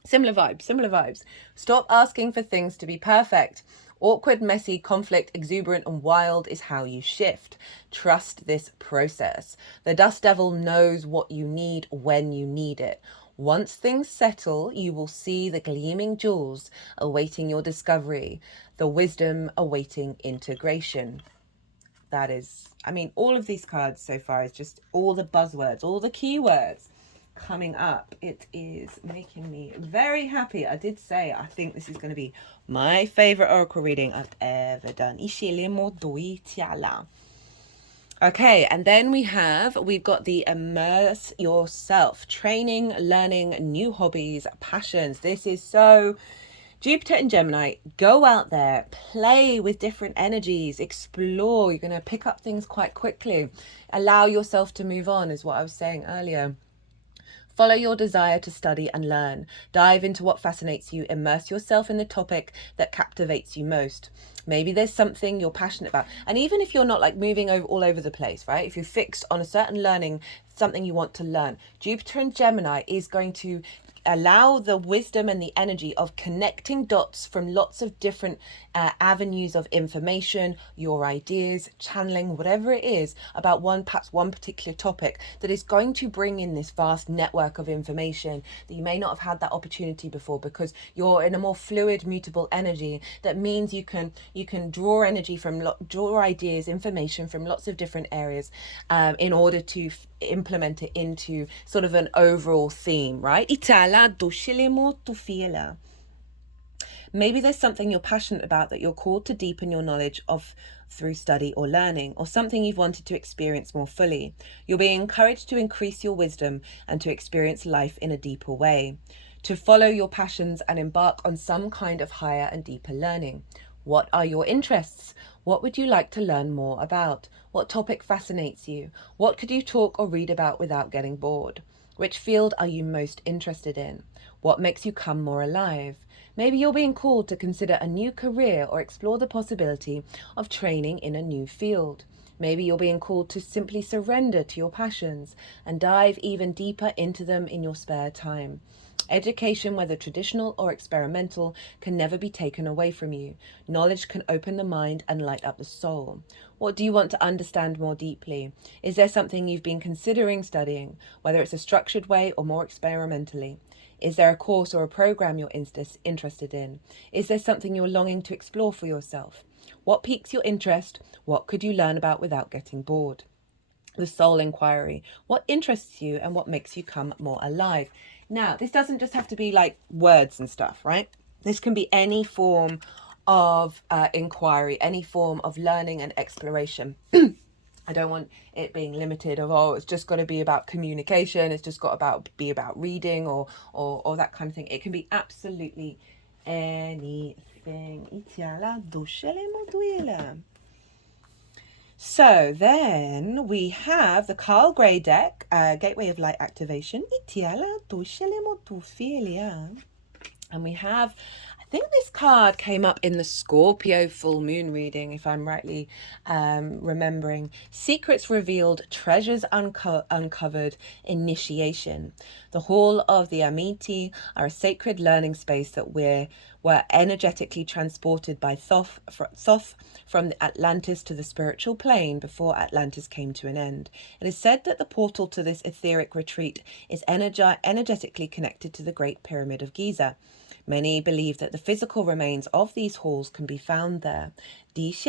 similar vibes. Stop asking for things to be perfect. Awkward, messy, conflict, exuberant, and wild is how you shift. Trust this process. The dust devil knows what you need when you need it. Once things settle, you will see the gleaming jewels awaiting your discovery, the wisdom awaiting integration. That is, I mean, all of these cards so far is just all the buzzwords, all the keywords coming up. It is making me very happy. I did say I think this is going to be my favorite oracle reading I've ever done. Okay, and then we've got the immerse yourself, training, learning, new hobbies, passions. This is so Jupiter and Gemini. Go out there, play with different energies, explore. You're going to pick up things quite quickly. Allow yourself to move on, is what I was saying earlier. Follow your desire to study and learn. Dive into what fascinates you. Immerse yourself in the topic that captivates you most. Maybe there's something you're passionate about. And even if you're not like moving all over the place, right? If you're fixed on a certain learning, something you want to learn, Jupiter and Gemini is going to allow the wisdom and the energy of connecting dots from lots of different avenues of information, your ideas, channeling, whatever it is about perhaps one particular topic that is going to bring in this vast network of information that you may not have had that opportunity before, because you're in a more fluid, mutable energy. That means you can draw energy from draw ideas, information from lots of different areas in order to implement it into sort of an overall theme, right? Maybe there's something you're passionate about that you're called to deepen your knowledge of through study or learning, or something you've wanted to experience more fully. You're being encouraged to increase your wisdom and to experience life in a deeper way, to follow your passions and embark on some kind of higher and deeper learning. What are your interests? What would you like to learn more about? What topic fascinates you? What could you talk or read about without getting bored? Which field are you most interested in? What makes you come more alive? Maybe you're being called to consider a new career or explore the possibility of training in a new field. Maybe you're being called to simply surrender to your passions and dive even deeper into them in your spare time. Education, whether traditional or experimental, can never be taken away from you. Knowledge can open the mind and light up the soul. What do you want to understand more deeply? Is there something you've been considering studying, whether it's a structured way or more experimentally? Is there a course or a program you're interested in? Is there something you're longing to explore for yourself? What piques your interest? What could you learn about without getting bored? The soul inquiry. What interests you and what makes you come more alive? Now, this doesn't just have to be like words and stuff, right? This can be any form of inquiry, any form of learning and exploration. I don't want it being limited of, oh, it's just got to be about communication, it's just got to be about reading or that kind of thing. It can be absolutely anything. So then we have the Carl Gray deck, Gateway of Light Activation. And we have, I think this card came up in the Scorpio full moon reading, if I'm rightly remembering. Secrets revealed, treasures uncovered, initiation. The Hall of the Amiti are a sacred learning space that we're energetically transported by Thoth from the Atlantis to the spiritual plane before Atlantis came to an end. It is said that the portal to this etheric retreat is energetically connected to the Great Pyramid of Giza. Many believe that the physical remains of these halls can be found there. The halls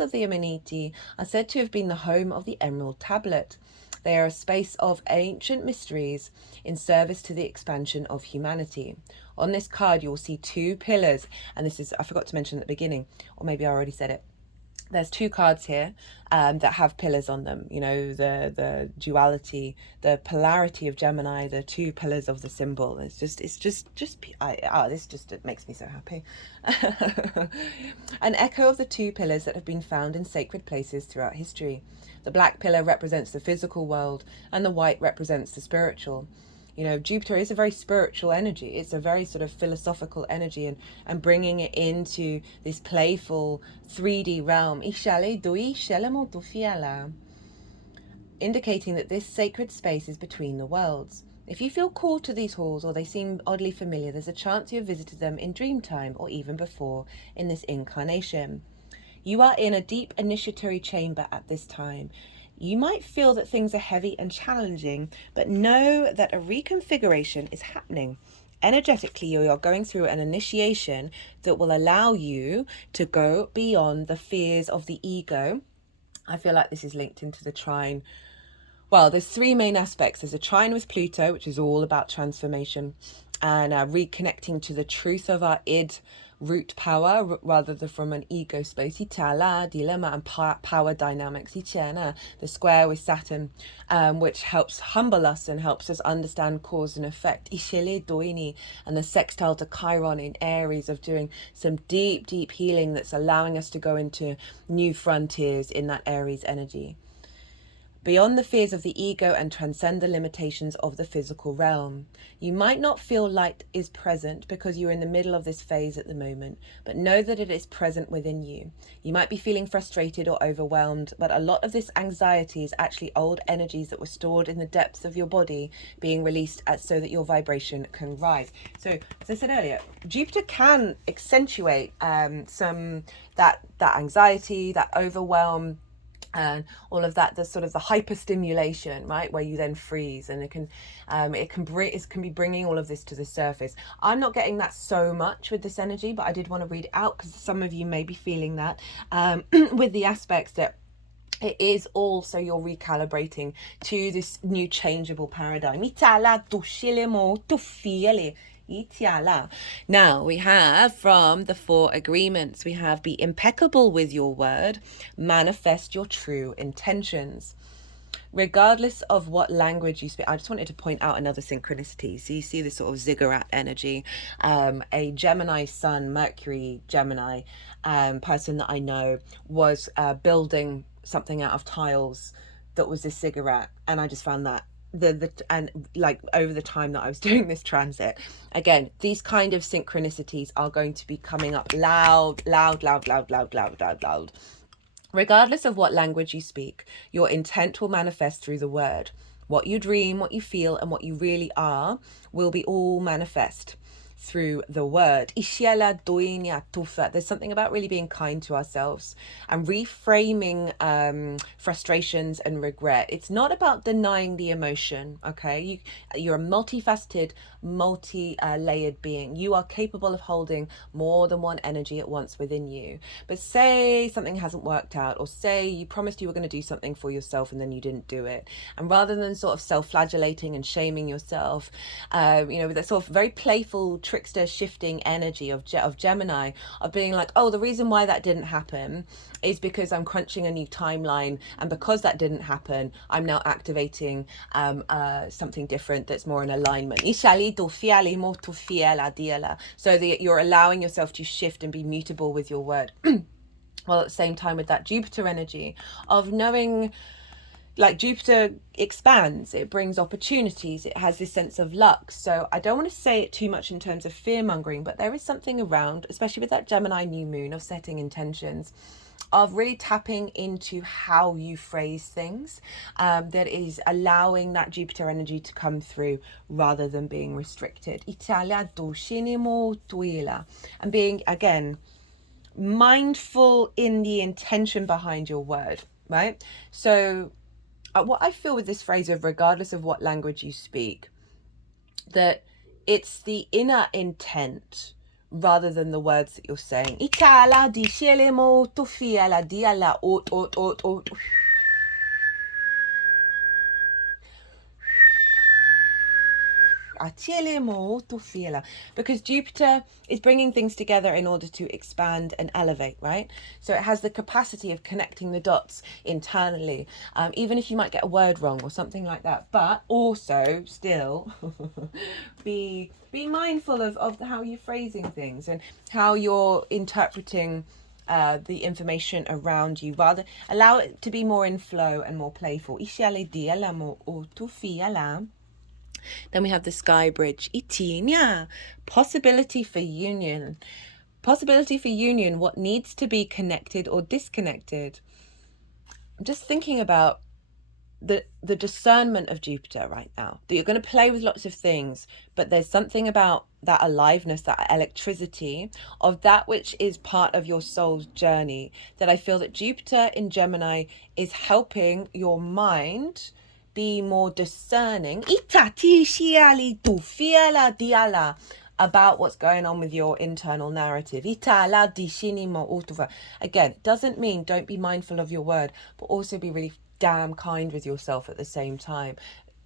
of the Ameniti are said to have been the home of the Emerald Tablet. They are a space of ancient mysteries in service to the expansion of humanity. On this card, you will see two pillars, and this is, I forgot to mention at the beginning, or maybe I already said it. There's two cards here that have pillars on them. You know, the duality, the polarity of Gemini, the two pillars of the symbol. This just it makes me so happy. An echo of the two pillars that have been found in sacred places throughout history. The black pillar represents the physical world, and the white represents the spiritual. You know, Jupiter is a very spiritual energy. It's a very sort of philosophical energy, and bringing it into this playful 3D realm, indicating that this sacred space is between the worlds. If you feel called to these halls or they seem oddly familiar, there's a chance you have visited them in dream time or even before in this incarnation. You are in a deep initiatory chamber at this time. You might feel that things are heavy and challenging, but know that a reconfiguration is happening. Energetically, you are going through an initiation that will allow you to go beyond the fears of the ego. I feel like this is linked into the trine. Well, there's three main aspects. There's a trine with Pluto, which is all about transformation and reconnecting to the truth of our id root power rather than from an ego space. Dilemma and power dynamics. The square with Saturn, which helps humble us and helps us understand cause and effect. And the sextile to Chiron in Aries of doing some deep healing that's allowing us to go into new frontiers in that Aries energy. Beyond the fears of the ego and transcend the limitations of the physical realm. You might not feel light is present because you're in the middle of this phase at the moment, but know that it is present within you. You might be feeling frustrated or overwhelmed, but a lot of this anxiety is actually old energies that were stored in the depths of your body being released so that your vibration can rise. So, as I said earlier, Jupiter can accentuate some that anxiety, that overwhelm, and all of that, the sort of the hyperstimulation, right, where you then freeze, and it can be bringing all of this to the surface. I'm not getting that so much with this energy, but I did want to read it out because some of you may be feeling that with the aspects that it is also you're recalibrating to this new changeable paradigm. Itiala. Now we have from the 4 agreements, we have be impeccable with your word, manifest your true intentions. Regardless of what language you speak, I just wanted to point out another synchronicity. So you see this sort of ziggurat energy. A Gemini sun, Mercury Gemini person that I know was building something out of tiles that was this ziggurat, and I just found that and like over the time that I was doing this transit, again, these kind of synchronicities are going to be coming up loud. Regardless of what language you speak, your intent will manifest through the word. What you dream, what you feel, and what you really are will be all manifest through the word. There's something about really being kind to ourselves and reframing frustrations and regret. It's not about denying the emotion, okay? You're a multifaceted, multi-layered being. You are capable of holding more than one energy at once within you. But say something hasn't worked out, or say you promised you were going to do something for yourself and then you didn't do it. And rather than sort of self-flagellating and shaming yourself, with that sort of very playful, trickster, shifting energy of Gemini, of being like, oh, the reason why that didn't happen is because I'm crunching a new timeline, and because that didn't happen, I'm now activating something different that's more in alignment. So that you're allowing yourself to shift and be mutable with your word. While at the same time with that Jupiter energy of knowing, like Jupiter expands, it brings opportunities, it has this sense of luck. So I don't want to say it too much in terms of fear mongering, but there is something around, especially with that Gemini new moon, of setting intentions, of really tapping into how you phrase things, that is allowing that Jupiter energy to come through rather than being restricted. And being, again, mindful in the intention behind your word, right? So what I feel with this phrase of regardless of what language you speak, that it's the inner intent rather than the words that you're saying. Because Jupiter is bringing things together in order to expand and elevate, right? So it has the capacity of connecting the dots internally, even if you might get a word wrong or something like that, but also still be mindful of how you're phrasing things and how you're interpreting the information around you. Rather, allow it to be more in flow and more playful. Then we have the sky bridge. Itinya. Possibility for union. Possibility for union. What needs to be connected or disconnected. I'm just thinking about the discernment of Jupiter right now. That you're going to play with lots of things, but there's something about that aliveness, that electricity of that which is part of your soul's journey, that I feel that Jupiter in Gemini is helping your mind be more discerning about what's going on with your internal narrative. Again, it doesn't mean don't be mindful of your word, but also be really damn kind with yourself at the same time.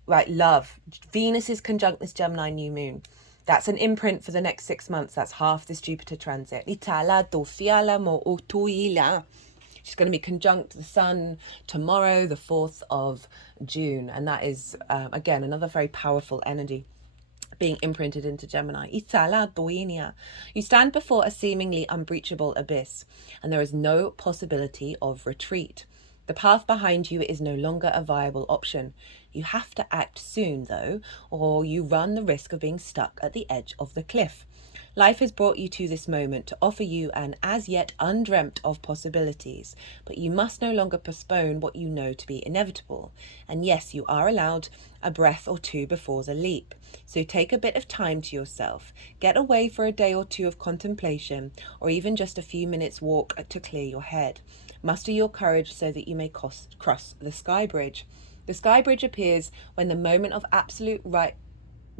Right, love. Venus is conjunct this Gemini new moon. That's an imprint for the next 6 months. That's half this Jupiter transit. She's going to be conjunct the sun tomorrow, the 4th of June. And that is, again, another very powerful energy being imprinted into Gemini. You stand before a seemingly unbreachable abyss, and there is no possibility of retreat. The path behind you is no longer a viable option. You have to act soon, though, or you run the risk of being stuck at the edge of the cliff. Life has brought you to this moment to offer you an as yet undreamt of possibilities, but you must no longer postpone what you know to be inevitable. And yes, you are allowed a breath or two before the leap. So take a bit of time to yourself. Get away for a day or two of contemplation, or even just a few minutes walk to clear your head. Muster your courage so that you may cross the sky bridge. The sky bridge appears when the moment of absolute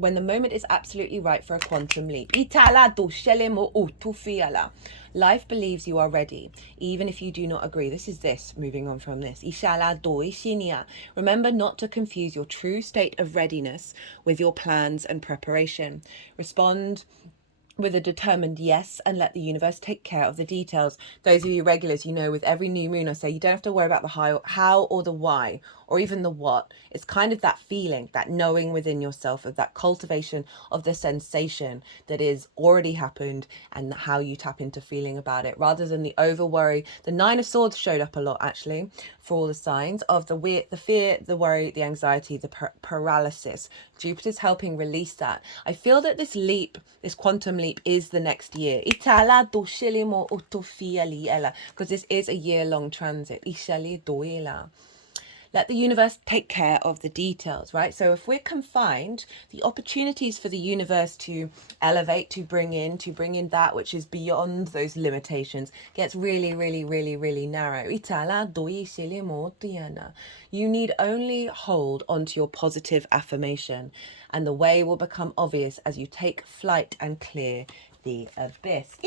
when the moment is absolutely right for a quantum leap. Life believes you are ready, even if you do not agree. This is this, moving on from this. Remember not to confuse your true state of readiness with your plans and preparation. Respond with a determined yes and let the universe take care of the details. Those of you regulars, you know, with every new moon I say you don't have to worry about the how or the why or even the what. It's kind of that feeling, that knowing within yourself, of that cultivation of the sensation that is already happened and how you tap into feeling about it, rather than the over worry. The Nine of Swords showed up a lot actually for all the signs of the fear, the worry, the anxiety, the paralysis. Jupiter's helping release that. I feel that this leap, this quantum leap, is the next year. Because this is a year-long transit. Let the universe take care of the details, right? So if we're confined, the opportunities for the universe to elevate, to bring in that which is beyond those limitations gets really, really, really, really narrow. You need only hold onto your positive affirmation, and the way will become obvious as you take flight and clear the abyss.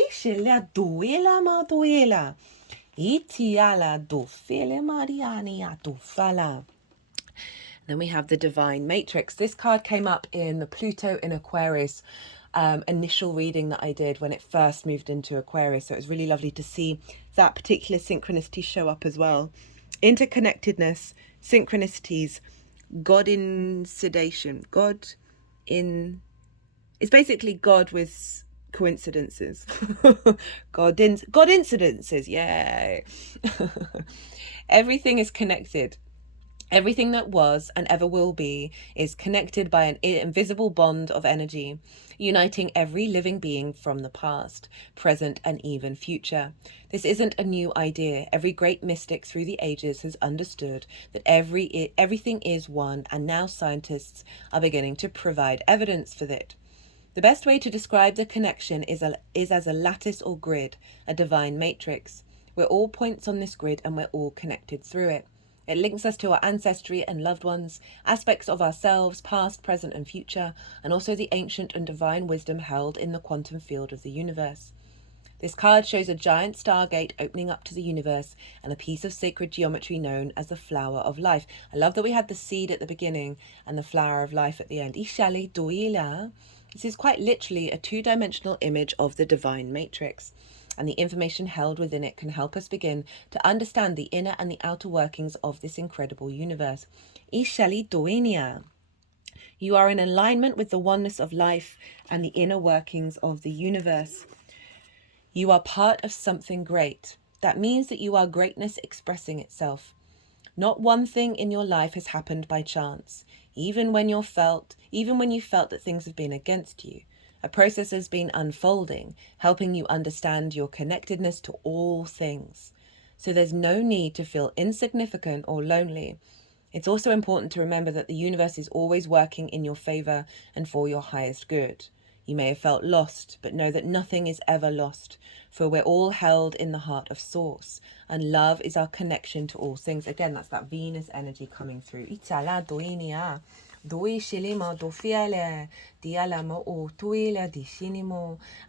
Then we have the Divine Matrix. This card came up in the Pluto in Aquarius initial reading that I did when it first moved into Aquarius. So it was really lovely to see that particular synchronicity show up as well. Interconnectedness, synchronicities, God in sedation. It's basically God with coincidences. God incidences, yay. Everything is connected. Everything that was and ever will be is connected by an invisible bond of energy, uniting every living being from the past, present, and even future. This isn't a new idea. Every great mystic through the ages has understood that everything is one, and now scientists are beginning to provide evidence for it. The best way to describe the connection is as a lattice or grid, a divine matrix. We're all points on this grid and we're all connected through it. It links us to our ancestry and loved ones, aspects of ourselves, past, present, and future, and also the ancient and divine wisdom held in the quantum field of the universe. This card shows a giant stargate opening up to the universe and a piece of sacred geometry known as the flower of life. I love that we had the seed at the beginning and the flower of life at the end. This is quite literally a two-dimensional image of the divine matrix, and the information held within it can help us begin to understand the inner and the outer workings of this incredible universe. You are in alignment with the oneness of life and the inner workings of the universe. You are part of something great. That means that you are greatness expressing itself. Not one thing in your life has happened by chance, even when you felt that things have been against you. A process has been unfolding, helping you understand your connectedness to all things. So there's no need to feel insignificant or lonely. It's also important to remember that the universe is always working in your favor and for your highest good. You may have felt lost, but know that nothing is ever lost, for we're all held in the heart of Source, and love is our connection to all things. Again, that's that Venus energy coming through.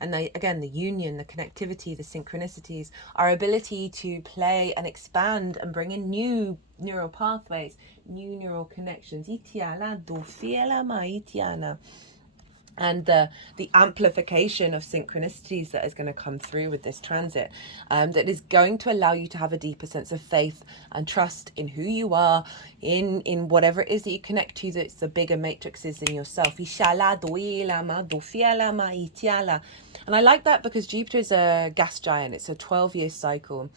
And again, the union, the connectivity, the synchronicities, our ability to play and expand and bring in new neural pathways, new neural connections. And the amplification of synchronicities that is going to come through with this transit, that is going to allow you to have a deeper sense of faith and trust in who you are, in whatever it is that you connect to, that's the bigger matrices in yourself. And I like that because Jupiter is a gas giant. It's a 12-year cycle.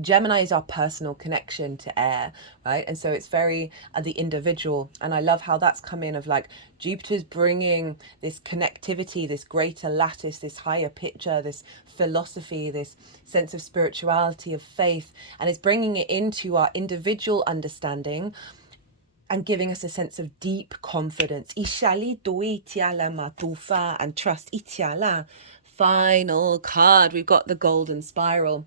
Gemini is our personal connection to air, right? And so it's very the individual. And I love how that's come in of like Jupiter's bringing this connectivity, this greater lattice, this higher picture, this philosophy, this sense of spirituality, of faith, and it's bringing it into our individual understanding and giving us a sense of deep confidence. And trust. Final card, we've got the golden spiral.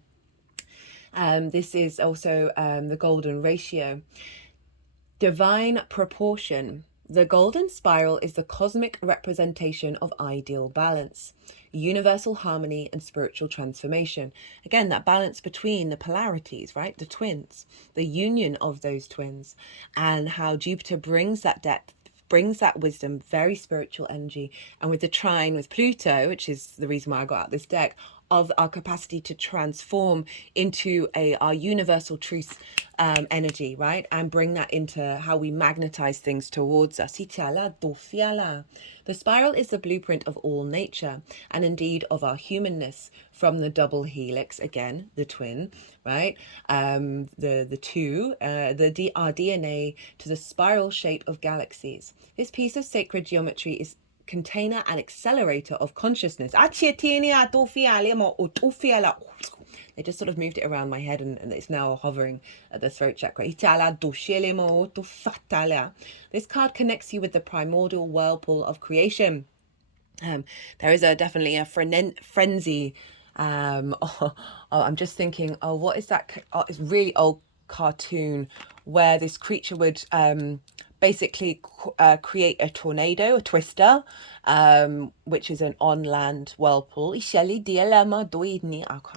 This is also the golden ratio. Divine proportion. The golden spiral is the cosmic representation of ideal balance, universal harmony, and spiritual transformation. Again, that balance between the polarities, right? The twins, the union of those twins, and how Jupiter brings that depth, brings that wisdom, very spiritual energy. And with the trine with Pluto, which is the reason why I got out this deck, of our capacity to transform into our universal truth energy, right? And bring that into how we magnetize things towards us. The spiral is the blueprint of all nature and indeed of our humanness, from the double helix, again, the twin, right? The two, our DNA, to the spiral shape of galaxies. This piece of sacred geometry is container and accelerator of consciousness. They just sort of moved it around my head, and it's now hovering at the throat chakra. This card connects you with the primordial whirlpool of creation. There is definitely a frenzy. I'm just thinking, what is that? It's really old cartoon where this creature would basically create a tornado, a twister, which is an on-land whirlpool. I can't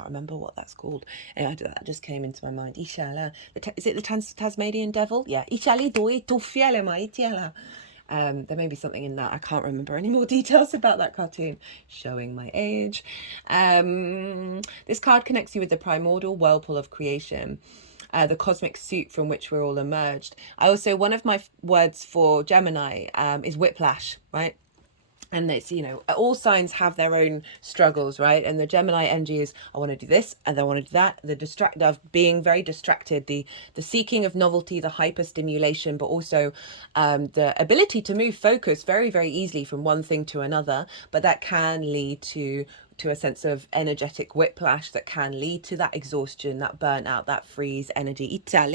remember what that's called. Anyway, that just came into my mind. Is it the Tasmanian devil? Yeah. There may be something in that. I can't remember any more details about that cartoon, showing my age. This card connects you with the primordial whirlpool of creation, the cosmic soup from which we're all emerged. One of my words for Gemini is whiplash, right? And it's, all signs have their own struggles, right? And the Gemini energy is, I want to do this and I want to do that. The of being very distracted, the seeking of novelty, the hyper-stimulation, but also the ability to move focus very, very easily from one thing to another. But that can lead to a sense of energetic whiplash that can lead to that exhaustion, that burnout, that freeze energy. So I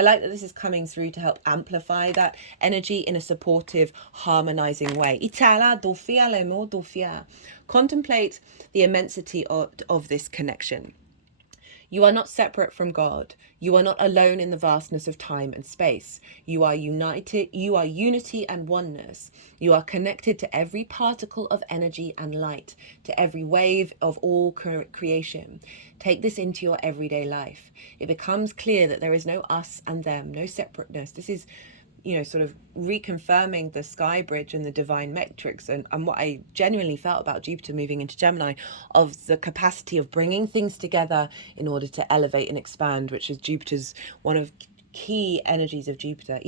like that this is coming through to help amplify that energy in a supportive, harmonizing way. Contemplate the immensity of this connection. You are not separate from God. You are not alone in the vastness of time and space. You are united. You are unity and oneness. You are connected to every particle of energy and light, to every wave of all creation. Take this into your everyday life. It becomes clear that there is no us and them, no separateness. This is, sort of reconfirming the sky bridge and the divine metrics, and what I genuinely felt about Jupiter moving into Gemini, of the capacity of bringing things together in order to elevate and expand, which is Jupiter's one of key energies of Jupiter.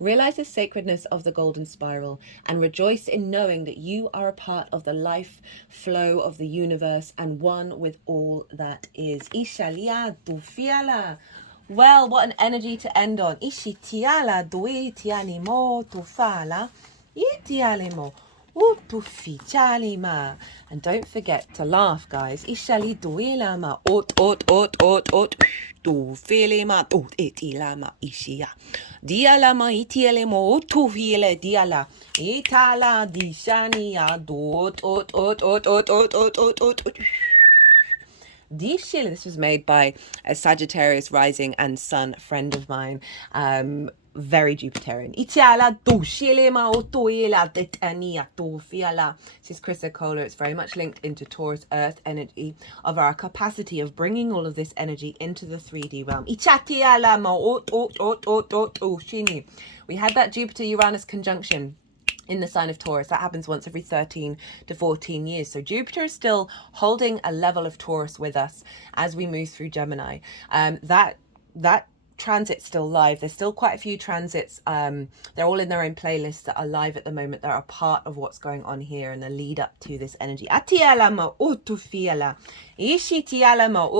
Realize the sacredness of the golden spiral and rejoice in knowing that you are a part of the life flow of the universe and one with all that is. Well, what an energy to end on. Ishitiala dui tianimo tufala itialimo utufichalima. And don't forget to laugh, guys. Ishali duilama ot tufilima ot itilama ishia. Dialama itialimo tufile diala. Itala dishania ot. This was made by a Sagittarius rising and sun friend of mine, very Jupiterian. This is Chris Okola. It's very much linked into Taurus Earth energy, of our capacity of bringing all of this energy into the 3D realm. We had that Jupiter-Uranus conjunction in the sign of Taurus. That happens once every 13 to 14 years. So Jupiter is still holding a level of Taurus with us as we move through Gemini. That transit's still live. There's still quite a few transits. They're all in their own playlists that are live at the moment. They're a part of what's going on here and the lead up to this energy. Atialama utufiala. Ishitialama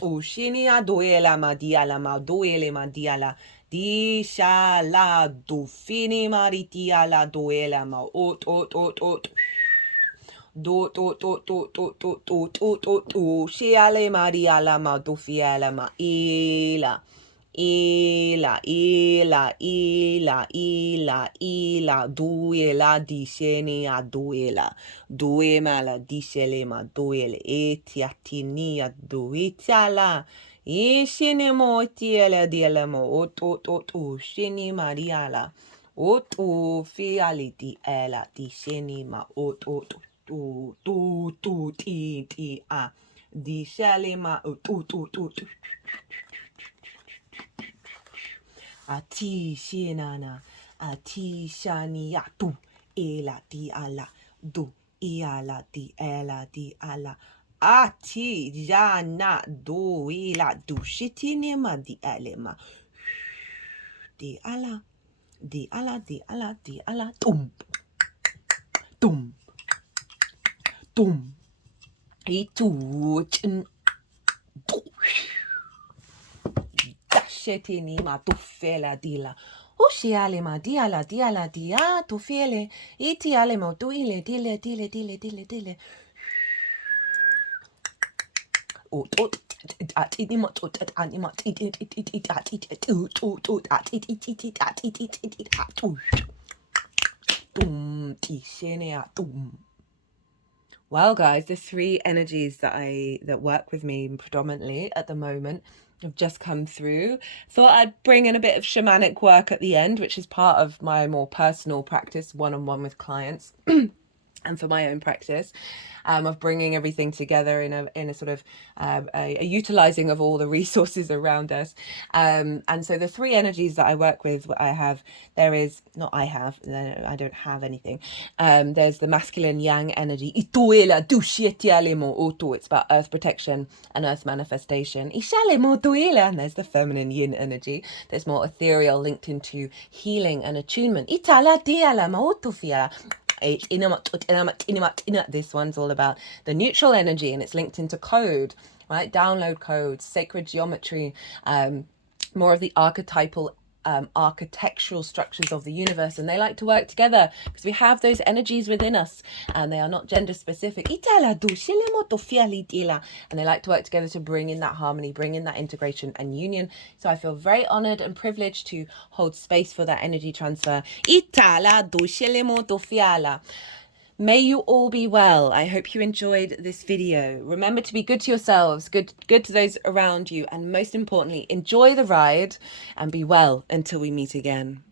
ushinia duelama dialama duelema diala. Di shala du fini maritia la duela ma ot do shiale maria la ma do fiala ma ila duela di sheni a duema la di shele ma duele etiatinia duitala Ishini mo tiele diele mo o shini mariala. O fiali di ela di shini ma o ti a. Di shali ma o Ati shinana, ati shania tu ela di ala, du iala di ela di ala. Ati jana du ila du shitinima di elema. Di ala, di ala, di ala, di ala, tum, tum, tum. Itu chin. Dashetini ma tu fela dila. Ushiale ma diala diala dia tu fele. Iti ale mo tu ile dile. Well, guys, the three energies that work with me predominantly at the moment have just come through. Thought I'd bring in a bit of shamanic work at the end, which is part of my more personal practice, one-on-one with clients. And for my own practice of bringing everything together in a sort of a utilizing of all the resources around us. And so the three energies that I work with, I don't have anything. There's the masculine yang energy. It's about earth protection and earth manifestation. And there's the feminine yin energy. There's more ethereal, linked into healing and attunement. This one's all about the neutral energy, and it's linked into code, right? Download codes, sacred geometry, more of the archetypal architectural structures of the universe, and they like to work together because we have those energies within us, and they are not gender specific, and they like to work together to bring in that harmony, bring in that integration and union. So I feel very honored and privileged to hold space for that energy transfer. May you all be well. I hope you enjoyed this video. Remember to be good to yourselves, good to those around you, and most importantly, enjoy the ride and be well until we meet again.